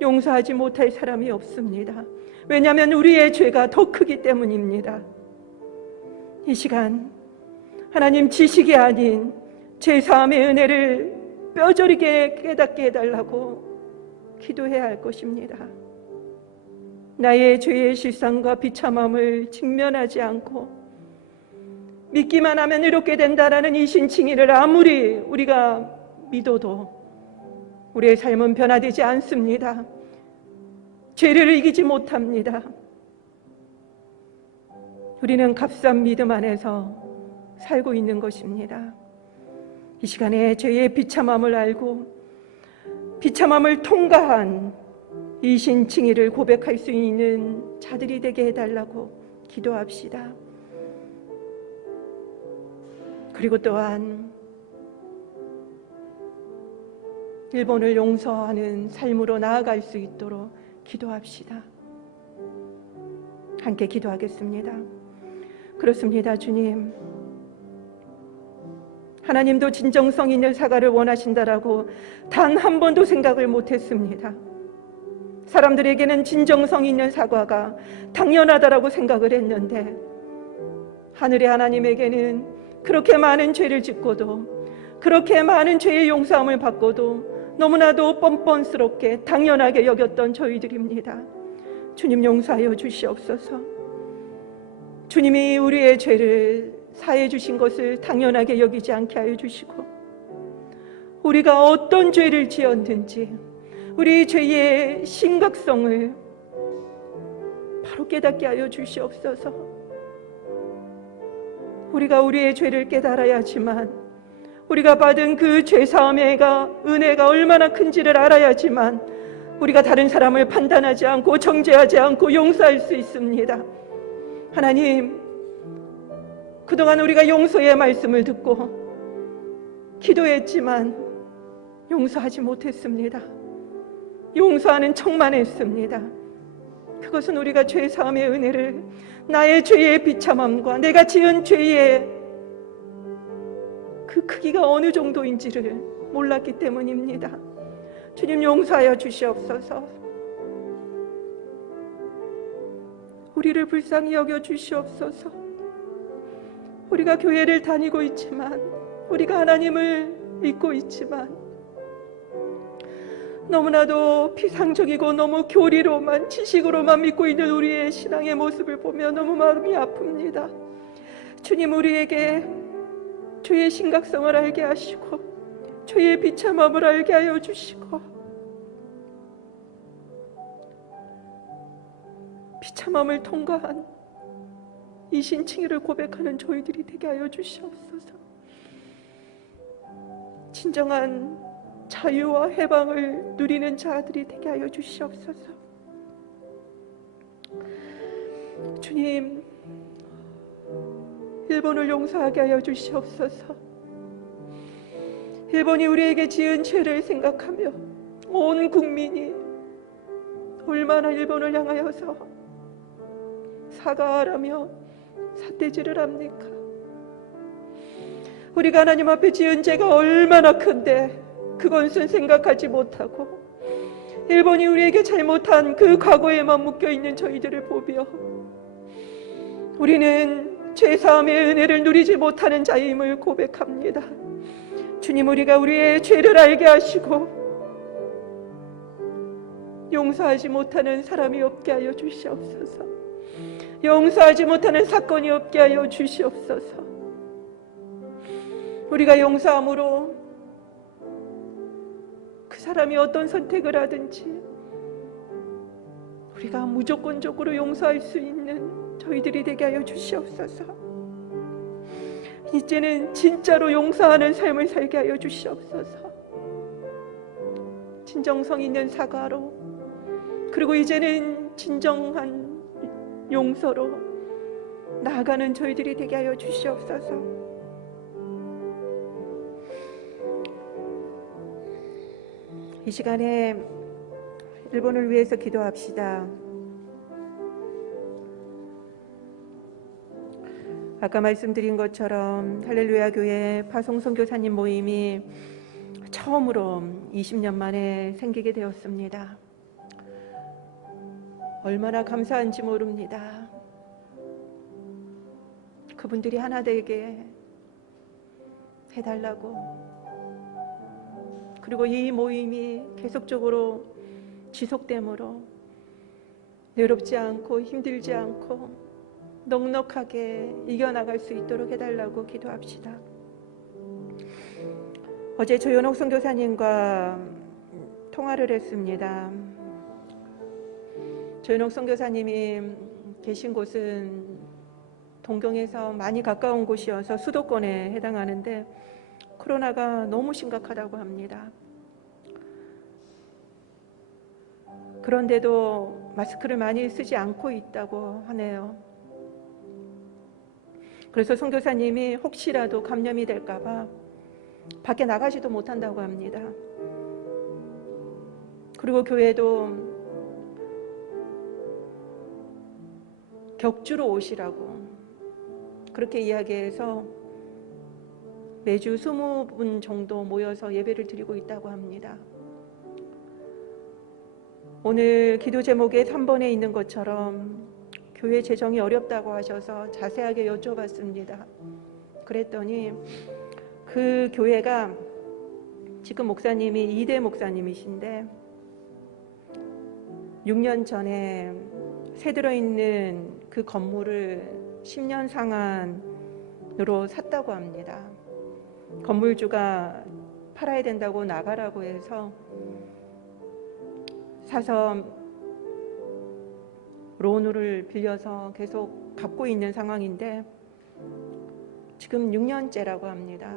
용서하지 못할 사람이 없습니다. 왜냐하면 우리의 죄가 더 크기 때문입니다. 이 시간 하나님 지식이 아닌 제3의 은혜를 뼈저리게 깨닫게 해달라고 기도해야 할 것입니다. 나의 죄의 실상과 비참함을 직면하지 않고 믿기만 하면 이롭게 된다라는 이 신칭의를 아무리 우리가 믿어도 우리의 삶은 변화되지 않습니다. 죄를 이기지 못합니다. 우리는 값싼 믿음 안에서 살고 있는 것입니다. 이 시간에 죄의 비참함을 알고 비참함을 통과한 이 신칭의를 고백할 수 있는 자들이 되게 해달라고 기도합시다. 그리고 또한 일본을 용서하는 삶으로 나아갈 수 있도록 기도합시다. 함께 기도하겠습니다. 그렇습니다, 주님. 하나님도 진정성 있는 사과를 원하신다라고 단 한 번도 생각을 못했습니다. 사람들에게는 진정성 있는 사과가 당연하다라고 생각을 했는데 하늘의 하나님에게는 그렇게 많은 죄를 짓고도 그렇게 많은 죄의 용서함을 받고도 너무나도 뻔뻔스럽게 당연하게 여겼던 저희들입니다. 주님 용서하여 주시옵소서. 주님이 우리의 죄를 사해 주신 것을 당연하게 여기지 않게 하여 주시고 우리가 어떤 죄를 지었는지 우리 죄의 심각성을 바로 깨닫게 하여 주시옵소서. 우리가 우리의 죄를 깨달아야지만 우리가 받은 그 죄사함의 은혜가 얼마나 큰지를 알아야지만 우리가 다른 사람을 판단하지 않고 정죄하지 않고 용서할 수 있습니다. 하나님, 그동안 우리가 용서의 말씀을 듣고 기도했지만 용서하지 못했습니다. 용서하는 척만 했습니다. 그것은 우리가 죄사함의 은혜를 나의 죄의 비참함과 내가 지은 죄의 그 크기가 어느 정도인지를 몰랐기 때문입니다. 주님 용서하여 주시옵소서. 우리를 불쌍히 여겨 주시옵소서. 우리가 교회를 다니고 있지만 우리가 하나님을 믿고 있지만 너무나도 피상적이고 너무 교리로만 지식으로만 믿고 있는 우리의 신앙의 모습을 보며 너무 마음이 아픕니다. 주님 우리에게 죄의 심각성을 알게 하시고 죄의 비참함을 알게 하여 주시고 비참함을 통과한 이 신칭의를 고백하는 저희들이 되게 하여 주시옵소서. 진정한 자유와 해방을 누리는 자들이 되게 하여 주시옵소서. 주님, 일본을 용서하게 하여 주시옵소서. 일본이 우리에게 지은 죄를 생각하며 온 국민이 얼마나 일본을 향하여서 사과하라며 삿대질을 합니까? 우리가 하나님 앞에 지은 죄가 얼마나 큰데 그것은 생각하지 못하고 일본이 우리에게 잘못한 그 과거에만 묶여있는 저희들을 보며 우리는 죄사함의 은혜를 누리지 못하는 자임을 고백합니다. 주님, 우리가 우리의 죄를 알게 하시고 용서하지 못하는 사람이 없게 하여 주시옵소서. 용서하지 못하는 사건이 없게 하여 주시옵소서. 우리가 용서함으로 그 사람이 어떤 선택을 하든지 우리가 무조건적으로 용서할 수 있는 저희들이 되게 하여 주시옵소서. 이제는 진짜로 용서하는 삶을 살게 하여 주시옵소서. 진정성 있는 사과로, 그리고 이제는 진정한 용서로 나아가는 저희들이 되게 하여 주시옵소서. 이 시간에 일본을 위해서 기도합시다. 아까 말씀드린 것처럼 할렐루야 교회 파송 선교사님 모임이 처음으로 20년 만에 생기게 되었습니다. 얼마나 감사한지 모릅니다. 그분들이 하나 되게 해달라고. 그리고 이 모임이 계속적으로 지속되므로 외롭지 않고 힘들지 않고 넉넉하게 이겨나갈 수 있도록 해달라고 기도합시다. 어제 조연옥 선교사님과 통화를 했습니다. 조연옥 선교사님이 계신 곳은 동경에서 많이 가까운 곳이어서 수도권에 해당하는데 코로나가 너무 심각하다고 합니다. 그런데도 마스크를 많이 쓰지 않고 있다고 하네요. 그래서 선교사님이 혹시라도 감염이 될까 봐 밖에 나가지도 못한다고 합니다. 그리고 교회도 격주로 오시라고 그렇게 이야기해서 매주 20분 정도 모여서 예배를 드리고 있다고 합니다. 오늘 기도 제목에 3번에 있는 것처럼 교회 재정이 어렵다고 하셔서 자세하게 여쭤봤습니다. 그랬더니 그 교회가 지금 목사님이 이대 목사님이신데 6년 전에 새 들어있는 그 건물을 10년 상한으로 샀다고 합니다. 건물주가 팔아야 된다고 나가라고 해서 사서 론을 빌려서 계속 갚고 있는 상황인데 지금 6년째라고 합니다.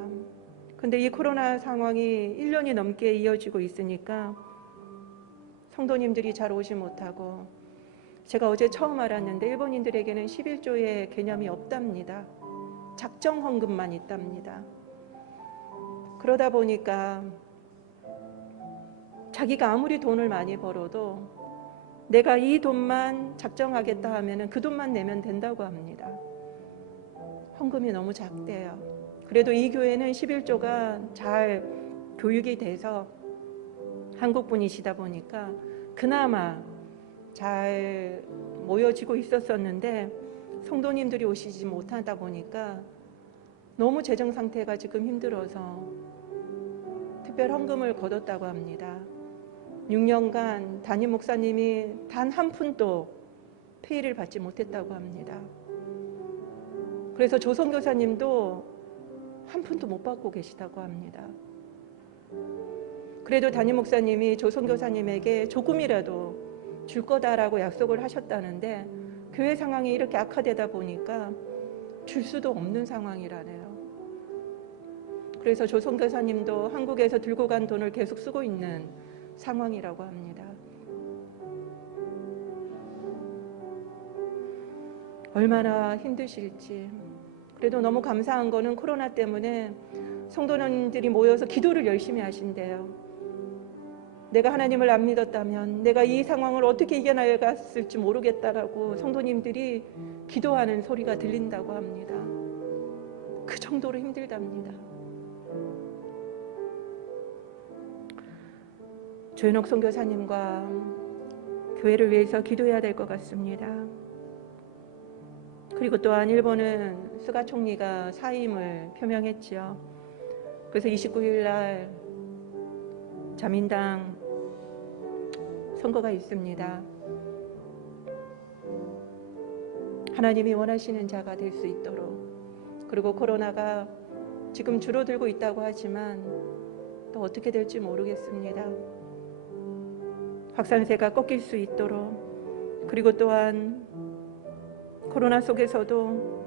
근데 이 코로나 상황이 1년이 넘게 이어지고 있으니까 성도님들이 잘 오지 못하고 제가 어제 처음 알았는데 일본인들에게는 11조의 개념이 없답니다. 작정 헌금만 있답니다. 그러다 보니까 자기가 아무리 돈을 많이 벌어도 내가 이 돈만 작정하겠다 하면 그 돈만 내면 된다고 합니다. 헌금이 너무 작대요. 그래도 이 교회는 11조가 잘 교육이 돼서 한국 분이시다 보니까 그나마 잘 모여지고 있었었는데 성도님들이 오시지 못하다 보니까 너무 재정 상태가 지금 힘들어서 특별 헌금을 거뒀다고 합니다. 6년간 담임 목사님이 단 한 푼도 페이를 받지 못했다고 합니다. 그래서 조선교사님도 한 푼도 못 받고 계시다고 합니다. 그래도 담임 목사님이 조선교사님에게 조금이라도 줄 거다라고 약속을 하셨다는데 교회 상황이 이렇게 악화되다 보니까 줄 수도 없는 상황이라네요. 그래서 조선교사님도 한국에서 들고 간 돈을 계속 쓰고 있는 상황이라고 합니다. 얼마나 힘드실지. 그래도 너무 감사한 거는 코로나 때문에 성도님들이 모여서 기도를 열심히 하신대요. 내가 하나님을 안 믿었다면 내가 이 상황을 어떻게 이겨나갔을지 모르겠다라고 성도님들이 기도하는 소리가 들린다고 합니다. 그 정도로 힘들답니다. 조현옥 선교사님과 교회를 위해서 기도해야 될 것 같습니다. 그리고 또한 일본은 스가 총리가 사임을 표명했지요. 그래서 29일 날 자민당 선거가 있습니다. 하나님이 원하시는 자가 될 수 있도록, 그리고 코로나가 지금 줄어들고 있다고 하지만 또 어떻게 될지 모르겠습니다. 확산세가 꺾일 수 있도록, 그리고 또한 코로나 속에서도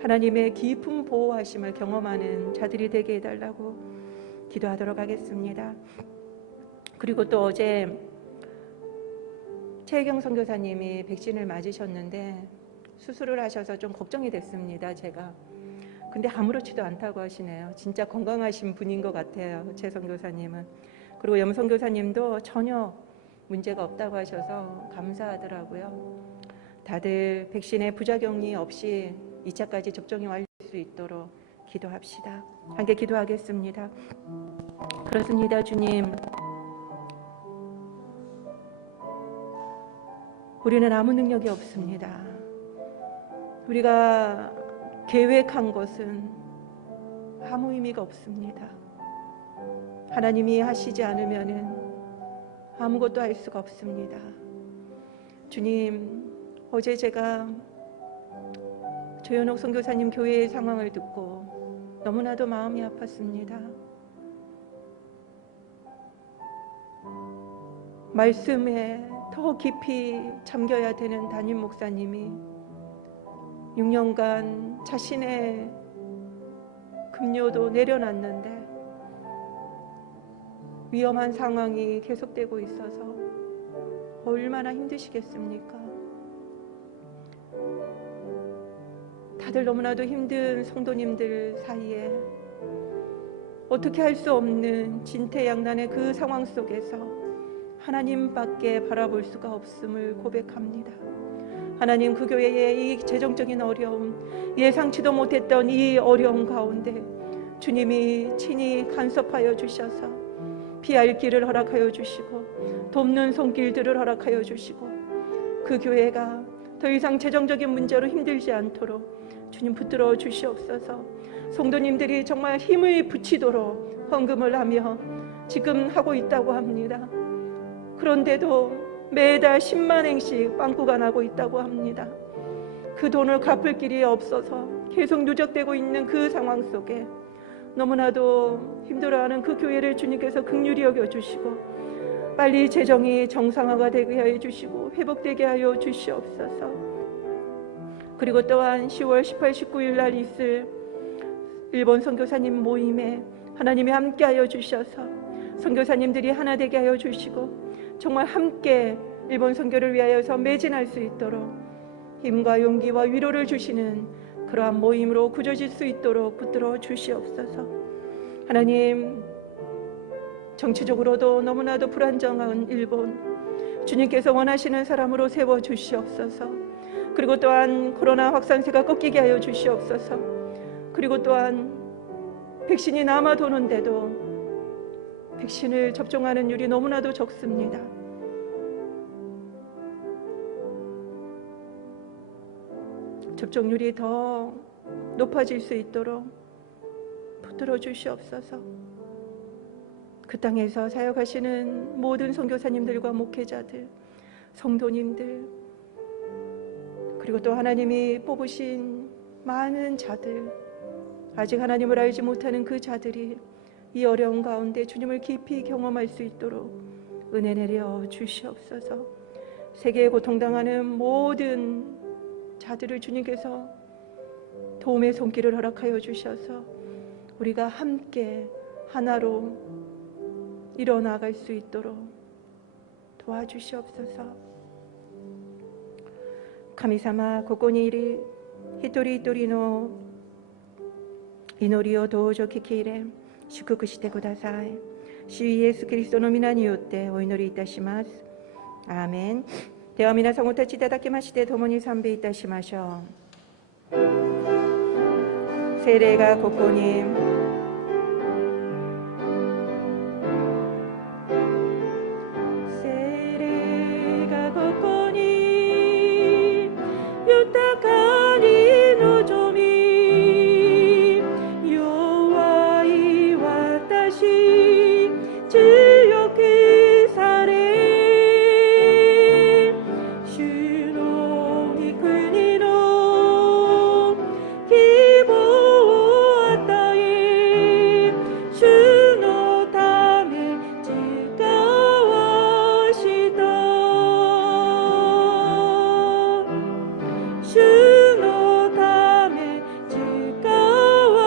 하나님의 깊은 보호하심을 경험하는 자들이 되게 해달라고 기도하도록 하겠습니다. 그리고 또 어제 최혜경 선교사님이 백신을 맞으셨는데 수술을 하셔서 좀 걱정이 됐습니다. 제가. 근데 아무렇지도 않다고 하시네요. 진짜 건강하신 분인 것 같아요. 최 선교사님은. 그리고 염 선교사님도 전혀 문제가 없다고 하셔서 감사하더라고요. 다들 백신의 부작용이 없이 2차까지 접종이 완료될 수 있도록 기도합시다. 함께 기도하겠습니다. 그렇습니다, 주님. 우리는 아무 능력이 없습니다. 우리가 계획한 것은 아무 의미가 없습니다. 하나님이 하시지 않으면은 아무것도 할 수가 없습니다. 주님, 어제 제가 조현옥 선교사님 교회의 상황을 듣고 너무나도 마음이 아팠습니다. 말씀에 더 깊이 잠겨야 되는 담임 목사님이 6년간 자신의 급료도 내려놨는데 위험한 상황이 계속되고 있어서 얼마나 힘드시겠습니까? 다들 너무나도 힘든 성도님들 사이에 어떻게 할 수 없는 진퇴양난의 그 상황 속에서 하나님밖에 바라볼 수가 없음을 고백합니다. 하나님, 그 교회의 이 재정적인 어려움, 예상치도 못했던 이 어려움 가운데 주님이 친히 간섭하여 주셔서 피할 길을 허락하여 주시고 돕는 손길들을 허락하여 주시고 그 교회가 더 이상 재정적인 문제로 힘들지 않도록 주님 붙들어 주시옵소서. 성도님들이 정말 힘을 붙이도록 헌금을 하며 지금 하고 있다고 합니다. 그런데도 매달 10만 행씩 빵꾸가 나고 있다고 합니다. 그 돈을 갚을 길이 없어서 계속 누적되고 있는 그 상황 속에 너무나도 힘들어하는 그 교회를 주님께서 긍휼히 여겨주시고 빨리 재정이 정상화가 되게 하여 주시고 회복되게 하여 주시옵소서. 그리고 또한 10월 18, 19일 날 있을 일본 선교사님 모임에 하나님이 함께하여 주셔서 선교사님들이 하나 되게 하여 주시고 정말 함께 일본 선교를 위하여서 매진할 수 있도록 힘과 용기와 위로를 주시는 그러한 모임으로 굳어질 수 있도록 붙들어 주시옵소서. 하나님, 정치적으로도 너무나도 불안정한 일본, 주님께서 원하시는 사람으로 세워 주시옵소서. 그리고 또한 코로나 확산세가 꺾이게 하여 주시옵소서. 그리고 또한 백신이 남아 도는데도 백신을 접종하는 율이 너무나도 적습니다. 접종률이 더 높아질 수 있도록 붙들어 주시옵소서. 그 땅에서 사역하시는 모든 선교사님들과 목회자들, 성도님들, 그리고 또 하나님이 뽑으신 많은 자들, 아직 하나님을 알지 못하는 그 자들이 이 어려운 가운데 주님을 깊이 경험할 수 있도록 은혜 내려 주시옵소서. 세계에 고통당하는 모든 자들을 주님께서 도움의 손길을 허락하여 주셔서 우리가 함께 하나로 일어나갈 수 있도록 도와주시옵소서. 카미사마 고코니리 히토리 히토리노 이노리をどうぞ聞き入れ祝福してください。主イエスキリストの皆によってお祈りいたします。アーメン。では皆さんお立ちいただきまして共に賛美いたしましょう。聖霊がここに聖霊がここに豊かに望み弱い私強くされ主の御国の希望を与え主のため誓わした主のため誓わ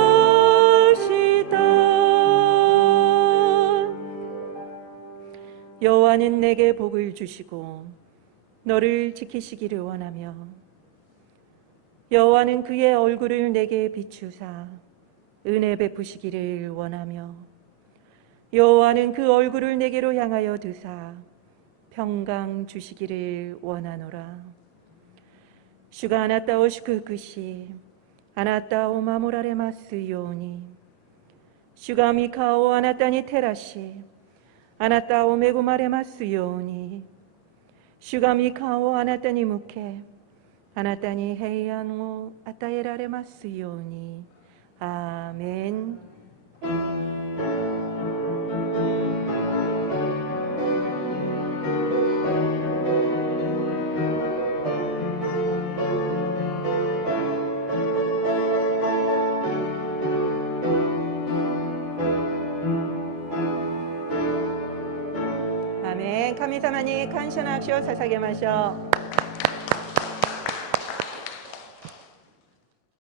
した여호와는 내게 복을 주시고 너를 지키시기를 원하며 여호와는 그의 얼굴을 내게 비추사 은혜 베푸시기를 원하며 여호와는 그 얼굴을 내게로 향하여 드사 평강 주시기를 원하노라. 주가 아나타오 슈크크시 아나타오 마모라레마스 요니 주가 미카오 아나타니 테라시 아나타오 메구마레마스 요니 주가 미카오 아나타니 무케 아나타니 헤이안오 아타에라레마스 요니 아멘. 아멘. 神様に感謝の握手を捧げましょう。